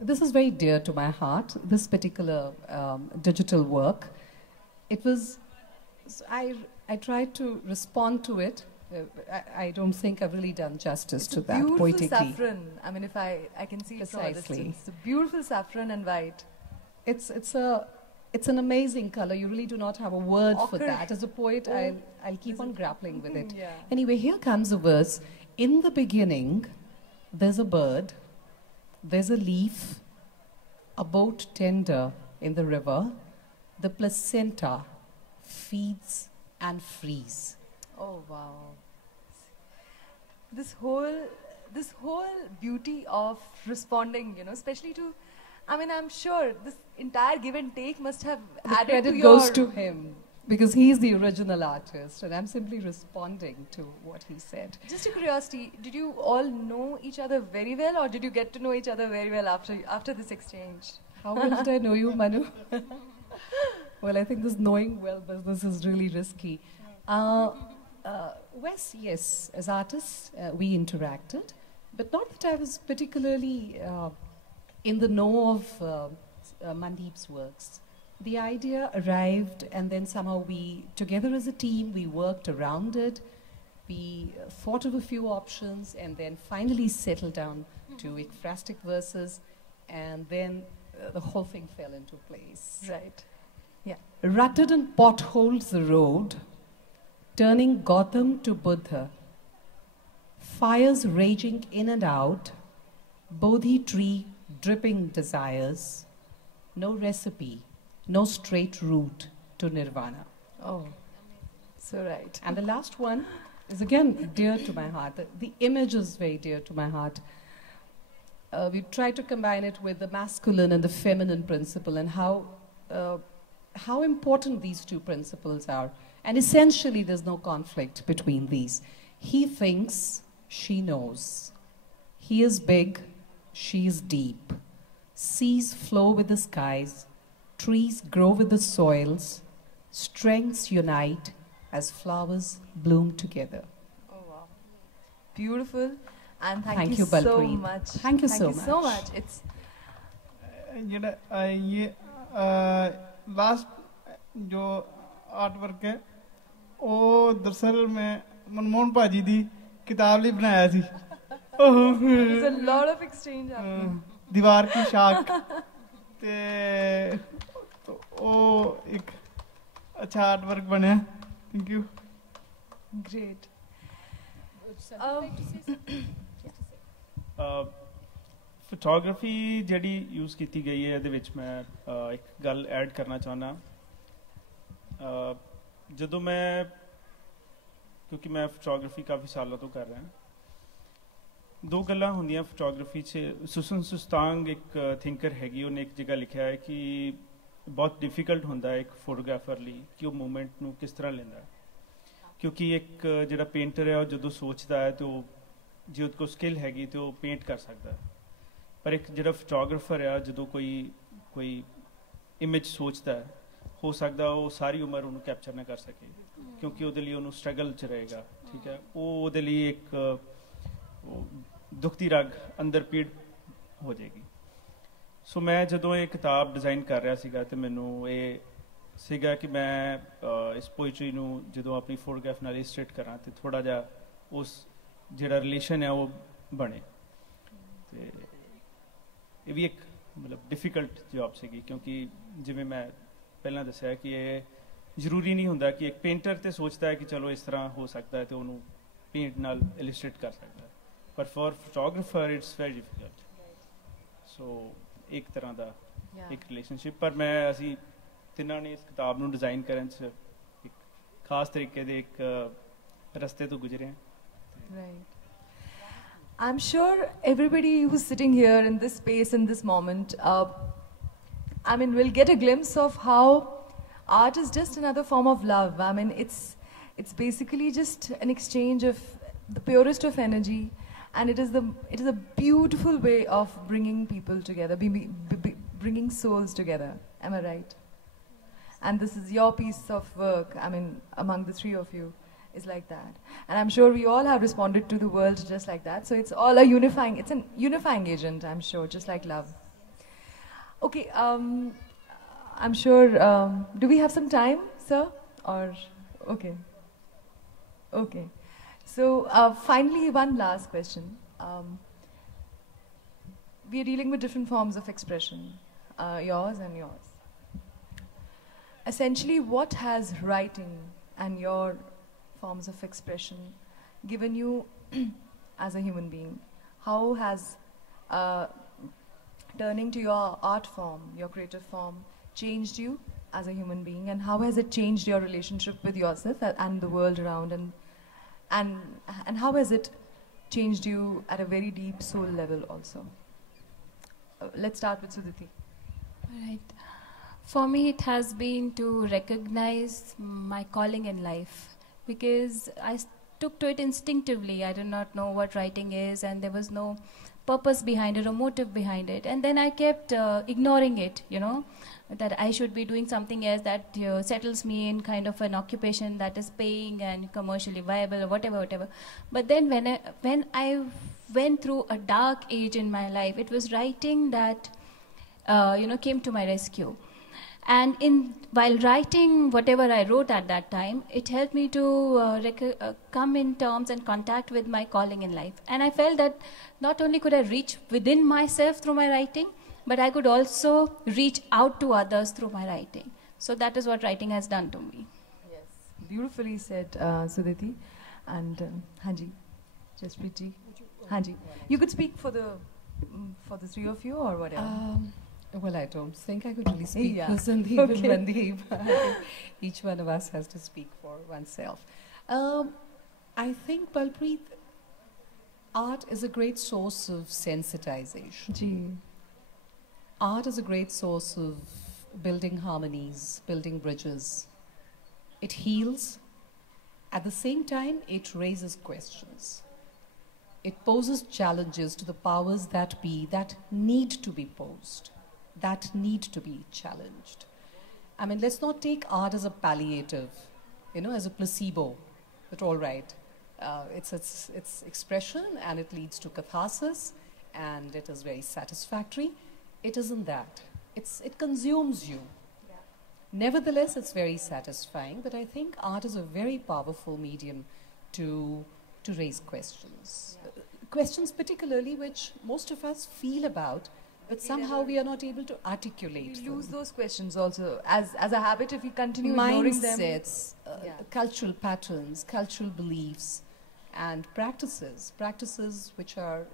This is very dear to my heart, this particular digital work. It was, I tried to respond to it. I don't think I've really done justice to that Beautiful poetically. saffron. I mean, if I can see it from a Precisely. distance. It's a beautiful saffron and white. It's an amazing color. You really do not have a word for Ochre. that. As a poet, I'll keep on grappling with it. Yeah. Anyway, here comes a verse. In the beginning, there's a bird, there's a leaf, a boat tender in the river, the placenta feeds and frees. Oh wow. This whole beauty of responding, especially to, I mean, I'm sure this entire give and take must have The added credit to goes your to him because he's the original artist, and I'm simply responding to what he said. Just a curiosity, did you all know each other very well, or did you get to know each other very well after this exchange? How well did I know you, Manu? Well, I think this knowing well business is really risky. Wes, yes, as artists, we interacted, but not that I was particularly in the know of Mandeep's works. The idea arrived, and then somehow we, together as a team, we worked around it. We thought of a few options, and then finally settled down to ekphrastic verses, and then the whole thing fell into place. Right. Yeah. Rutted and potholes the road, turning Gotham to Buddha. Fires raging in and out, Bodhi tree dripping desires. No recipe, no straight route to nirvana. Oh, so right. And the last one is again dear to my heart. The image is very dear to my heart. we try to combine it with the masculine and the feminine principle, and how important these two principles are. And essentially, there's no conflict between these. He thinks, she knows. He is big, she is deep. Seas flow with the skies, trees grow with the soils, strengths unite as flowers bloom together. Oh, wow. Beautiful. And thank Thank you you, so Balpreet. much. Thank you so so much. much. It's ਜਿਹੜਾ ये last जो art work है ਉਹ ਦਰਅਸਲ ਮੈਂ ਮਨਮੋਹਨ ਭਾਜੀ ਦੀ ਕਿਤਾਬ ਲਈ ਬਣਾਇਆ ਸੀ there's a lot of exchange happening. ਦੀਵਾਰ ਕੀ ਸ਼ਾਖ ਤੇ ਉਹ ਇੱਕ ਅੱਛਾ ਆਰਟ ਵਰਕ ਬਣਿਆ ਥੈਂਕ ਯੂ Great. ਫੋਟੋਗ੍ਰਾਫੀ ਜਿਹੜੀ ਯੂਜ਼ ਕੀਤੀ ਗਈ ਹੈ ਇਹਦੇ ਵਿੱਚ ਮੈਂ ਇੱਕ ਗੱਲ ਐਡ ਕਰਨਾ ਚਾਹੁੰਦਾ ਜਦੋਂ ਮੈਂ ਕਿਉਂਕਿ ਮੈਂ ਫੋਟੋਗ੍ਰਾਫੀ ਕਾਫੀ ਸਾਲਾਂ ਤੋਂ ਕਰ ਰਿਹਾ ਦੋ ਗੱਲਾਂ ਹੁੰਦੀਆਂ ਫੋਟੋਗ੍ਰਾਫੀ 'ਚ ਸੁਸਨ ਸੁਸਤਾਂਗ ਇੱਕ ਥਿੰਕਰ ਹੈਗੀ ਉਹਨੇ ਇੱਕ ਜਗ੍ਹਾ ਲਿਖਿਆ ਹੈ ਕਿ ਬਹੁਤ ਡਿਫਿਕਲਟ ਹੁੰਦਾ ਹੈ ਇੱਕ ਫੋਟੋਗ੍ਰਾਫਰ ਲਈ ਕਿ ਉਹ ਮੂਵਮੈਂਟ ਨੂੰ ਕਿਸ ਤਰ੍ਹਾਂ ਲੈਂਦਾ ਕਿਉਂਕਿ ਇੱਕ ਜਿਹੜਾ ਪੇਂਟਰ ਹੈ ਉਹ ਜਦੋਂ ਸੋਚਦਾ ਹੈ ਤਾਂ ਉਹ ਜੇ ਉਹਦੇ ਕੋਲ ਸਕਿੱਲ ਹੈਗੀ ਤਾਂ ਉਹ ਪੇਂਟ ਕਰ ਸਕਦਾ ਹੈ ਪਰ ਇੱਕ ਜਿਹੜਾ ਫੋਟੋਗ੍ਰਾਫਰ ਆ ਜਦੋਂ ਕੋਈ ਇਮੇਜ ਸੋਚਦਾ ਹੈ ਹੋ ਸਕਦਾ ਉਹ ਸਾਰੀ ਉਮਰ ਉਹਨੂੰ ਕੈਪਚਰ ਨਾ ਕਰ ਸਕੇ ਕਿਉਂਕਿ ਉਹਦੇ ਲਈ ਉਹਨੂੰ ਸਟਰਗਲ 'ਚ ਰਹੇਗਾ ਠੀਕ ਹੈ ਉਹ ਉਹਦੇ ਲਈ ਇੱਕ ਦੁੱਖ ਦੀ ਰਗ ਅੰਦਰ ਪੀੜ ਹੋ ਜਾਏਗੀ ਸੋ ਮੈਂ ਜਦੋਂ ਇਹ ਕਿਤਾਬ ਡਿਜ਼ਾਈਨ ਕਰ ਰਿਹਾ ਸੀਗਾ ਤੇ ਮੈਨੂੰ ਇਹ ਸੀਗਾ ਕਿ ਮੈਂ ਇਸ ਪੋਇਟਰੀ ਨੂੰ ਜਦੋਂ ਆਪਣੀ ਫੋਟੋਗ੍ਰਾਫ ਨਾਲ ਇਲਸਟ੍ਰੇਟ ਕਰਾਂ ਤੇ ਥੋੜਾ ਜਿਹਾ ਉਸ ਜਿਹੜਾ ਰਿਲੇਸ਼ਨ ਹੈ ਉਹ ਬਣੇ ਤੇ ਇਹ ਵੀ ਇੱਕ ਮਤਲਬ ਡਿਫਿਕਲਟ ਜੌਬ ਸੀਗੀ ਕਿਉਂਕਿ ਜਿਵੇਂ ਮੈਂ ਪਹਿਲਾਂ ਦੱਸਿਆ ਕਿ ਇਹ ਜ਼ਰੂਰੀ ਨਹੀਂ ਹੁੰਦਾ ਕਿ ਇੱਕ ਪੇਂਟਰ ਤੇ ਸੋਚਦਾ ਹੈ ਕਿ ਚਲੋ ਇਸ ਤਰ੍ਹਾਂ ਹੋ ਸਕਦਾ ਹੈ ਤੇ ਉਹਨੂੰ ਪੇਂਟ ਨਾਲ ਇਲਸਟ੍ਰੇਟ ਕਰ ਸਕਦਾ ਹੈ ਪਰ for photographer it's very difficult so ਇੱਕ ਤਰ੍ਹਾਂ ਦਾ ਇੱਕ ਰਿਲੇਸ਼ਨਸ਼ਿਪ ਪਰ ਅਸੀਂ ਤਿੰਨਾਂ ਨੇ ਇਸ ਕਿਤਾਬ ਨੂੰ ਡਿਜ਼ਾਈਨ ਕਰਨ 'ਚ ਇੱਕ ਖਾਸ ਤਰੀਕੇ ਦੇ ਇੱਕ ਰਸਤੇ ਤੋਂ ਗੁਜ਼ਰੇ ਹਾਂ Right. I'm sure everybody who's sitting here in this space, in this moment, I mean, will get a glimpse of how art is just another form of love. I mean, it's basically just an exchange of the purest of energy, and it is a beautiful way of bringing people together, bringing souls together. Am I right? And this is your piece of work. I mean, among the three of you. Is like that, and I'm sure we all have responded to the world just like that. So it's all it's a unifying agent, I'm sure, just like love. Okay, I'm sure. Do we have some time, sir? Or okay. So finally, one last question. We are dealing with different forms of expression, yours and yours. Essentially, what has writing and your forms of expression given you as a human being? How has turning to your art form, your creative form, changed you as a human being, and how has it changed your relationship with yourself and the world around, and how has it changed you at a very deep soul level also? Let's start with Suditi. Right. For me, it has been to recognize my calling in life. Because I took to it instinctively. I did not know what writing is, and there was no purpose behind it or motive behind it. And then I kept ignoring it, that I should be doing something else that settles me in kind of an occupation that is paying and commercially viable or whatever. But then when I went through a dark age in my life, it was writing that, came to my rescue. And while writing whatever I wrote at that time, it helped me to come in terms and contact with my calling in life. And I felt that not only could I reach within myself through my writing, but I could also reach out to others through my writing. So that is what writing has done to me. Yes, beautifully said, Suditi. And Hanji, Jaspreet ji, Hanji, you could speak for the three of you or whatever. Well, I don't think I could really speak for Sandeep and Mandeep. Each one of us has to speak for oneself. I think, Balpreet, art is a great source of sensitization. Ji. Art is a great source of building harmonies, building bridges. It heals. At the same time, it raises questions. It poses challenges to the powers that be that need to be posed, that need to be challenged. I mean, let's not take art as a palliative, as a placebo, but all right. It's expression and it leads to catharsis and it is very satisfactory. It isn't that. It consumes you. Yeah. Nevertheless, it's very satisfying, but I think art is a very powerful medium to raise questions. Yeah. Questions particularly which most of us feel about, but somehow we are not able to articulate We them. lose those questions also. As a habit, if we continue ignoring them. Mindsets, cultural patterns, cultural beliefs, and practices which are,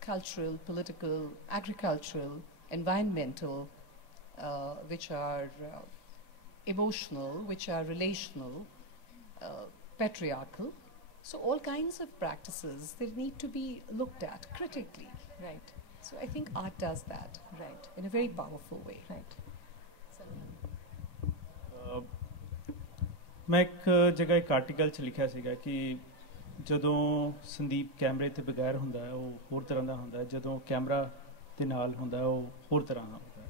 cultural, political, agricultural, environmental, which are emotional, which are relational, patriarchal. So all kinds of practices, they need to be looked at critically. Right. So I think art does that, Right. in a very powerful way. Right. ਮੈਂ ਇੱਕ ਜਗ੍ਹਾ ਇੱਕ article 'ਚ ਲਿਖਿਆ ਸੀਗਾ ਕਿ ਜਦੋਂ ਸੰਦੀਪ ਕੈਮਰੇ ਤੇ ਬਗੈਰ ਹੁੰਦਾ ਹੈ ਉਹ ਹੋਰ ਤਰ੍ਹਾਂ ਦਾ ਹੁੰਦਾ ਹੈ, ਜਦੋਂ ਕੈਮਰਾ ਦੇ ਨਾਲ ਹੁੰਦਾ ਹੈ ਉਹ ਹੋਰ ਤਰ੍ਹਾਂ ਦਾ ਹੁੰਦਾ ਹੈ।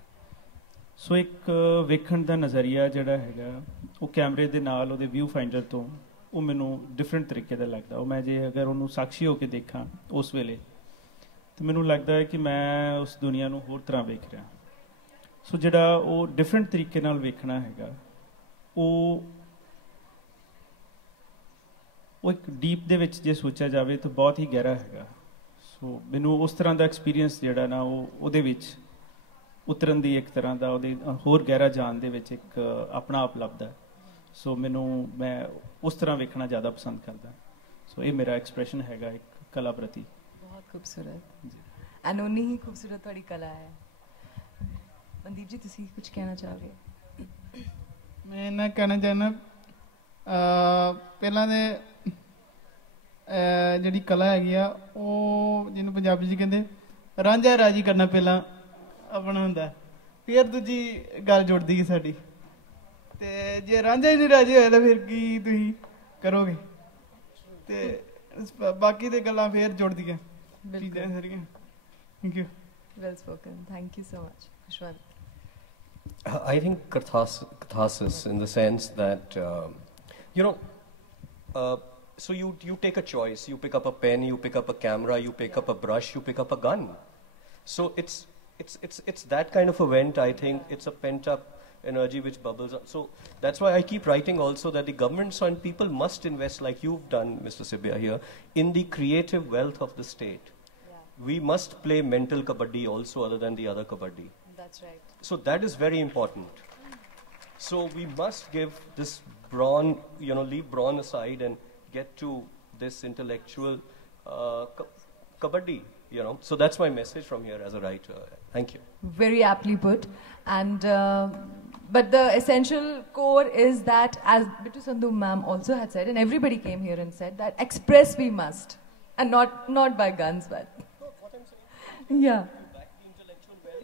ਸੋ ਇੱਕ ਵੇਖਣ ਦਾ ਨਜ਼ਰੀਆ ਜਿਹੜਾ ਹੈਗਾ ਉਹ ਕੈਮਰੇ ਦੇ ਨਾਲ ਉਹਦੇ ਵਿਊ ਫਾਈਂਡਰ ਤੋਂ ਉਹ ਮੈਨੂੰ ਡਿਫਰੈਂਟ ਤਰੀਕੇ ਦਾ ਲੱਗਦਾ। ਉਹ ਮੈਂ ਜੇ ਅਗਰ ਉਹਨੂੰ ਸਾਖੀ ਹੋ ਕੇ ਦੇਖਾਂ ਉਸ ਵੇਲੇ ਤਾਂ ਮੈਨੂੰ ਲੱਗਦਾ ਹੈ ਕਿ ਮੈਂ ਉਸ ਦੁਨੀਆ ਨੂੰ ਹੋਰ ਤਰ੍ਹਾਂ ਵੇਖ ਰਿਹਾ। ਸੋ ਜਿਹੜਾ ਉਹ ਡਿਫਰੈਂਟ ਤਰੀਕੇ ਨਾਲ ਵੇਖਣਾ ਹੈਗਾ ਉਹ ਇੱਕ ਡੀਪ ਦੇ ਵਿੱਚ ਜੇ ਸੋਚਿਆ ਜਾਵੇ ਤਾਂ ਬਹੁਤ ਹੀ ਗਹਿਰਾ ਹੈਗਾ। ਸੋ ਮੈਨੂੰ ਉਸ ਤਰ੍ਹਾਂ ਦਾ ਐਕਸਪੀਰੀਅੰਸ ਜਿਹੜਾ ਨਾ ਉਹਦੇ ਵਿੱਚ ਉਤਰਨ ਦੀ ਇੱਕ ਤਰ੍ਹਾਂ ਦਾ ਉਹਦੇ ਹੋਰ ਗਹਿਰਾ ਜਾਣ ਦੇ ਵਿੱਚ ਇੱਕ ਆਪਣਾ ਆਪ ਲੱਭਦਾ। ਸੋ ਮੈਂ ਉਸ ਤਰ੍ਹਾਂ ਵੇਖਣਾ ਜ਼ਿਆਦਾ ਪਸੰਦ ਕਰਦਾ। ਸੋ ਇਹ ਮੇਰਾ ਐਕਸਪ੍ਰੈਸ਼ਨ ਹੈਗਾ ਇੱਕ ਕਲਾ ਪ੍ਰਤੀ। बहुत खूबसूरत एंड उन्नी ही खूबसूरत थोड़ी कला है। मनदीप जी तुसी कुछ कहना चाहोगे? मैं ना कहना चाहना ਪਹਿਲਾਂ ਦੇ ਜਿਹੜੀ ਕਲਾ ਹੈਗੀ ਆ ਉਹ ਜਿਹਨੂੰ ਪੰਜਾਬੀ 'ਚ ਕਹਿੰਦੇ ਰਾਂਝਾ ਰਾਜੀ ਕਰਨਾ ਪਹਿਲਾਂ ਆਪਣਾ ਹੁੰਦਾ, ਫਿਰ ਦੂਜੀ ਗੱਲ ਜੁੜਦੀ ਹੈ ਸਾਡੀ। ਤੇ ਜੇ ਰਾਂਝਾ ਹੀ ਨਹੀਂ ਰਾਜੀ ਹੋਇਆ ਤਾਂ ਫਿਰ ਕੀ ਤੁਸੀਂ ਕਰੋਗੇ? ਤੇ ਬਾਕੀ ਦੇ ਗੱਲਾਂ ਫਿਰ ਜੁੜਦੀਆਂ ਚੀਜ਼ਾਂ ਸਾਰੀਆਂ। Thank you. Well spoken. Thank you so much. Khushwant. I think catharsis in the sense that, so you take a choice, you pick up a pen, you pick up a camera, you pick up a brush, you pick up a gun. So it's that kind of event. I think it's a pent up energy which bubbles up. So that's why I keep writing also that the governments and people must invest, like you've done, Mr. Sibia here, in the creative wealth of the state. Yeah. We must play mental kabaddi also other than the other kabaddi. That's right. So that is very important. So we must give this brawn, leave brawn aside and get to this intellectual kabaddi, So that's my message from here as a writer. Thank you. Very aptly put. And but the essential core is that, as Bittu Sandhu ma'am also had said, and everybody came here and said that express we must, and not by guns, but yeah.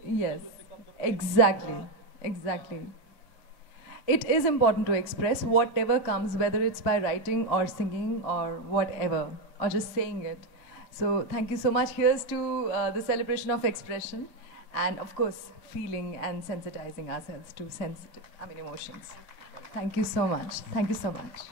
Yes, exactly. It is important to express whatever comes, whether it's by writing or singing or whatever, or just saying it. So thank you so much. Here's to the celebration of expression and, of course, feeling and sensitizing ourselves to emotions. Thank you so much. Thank you so much.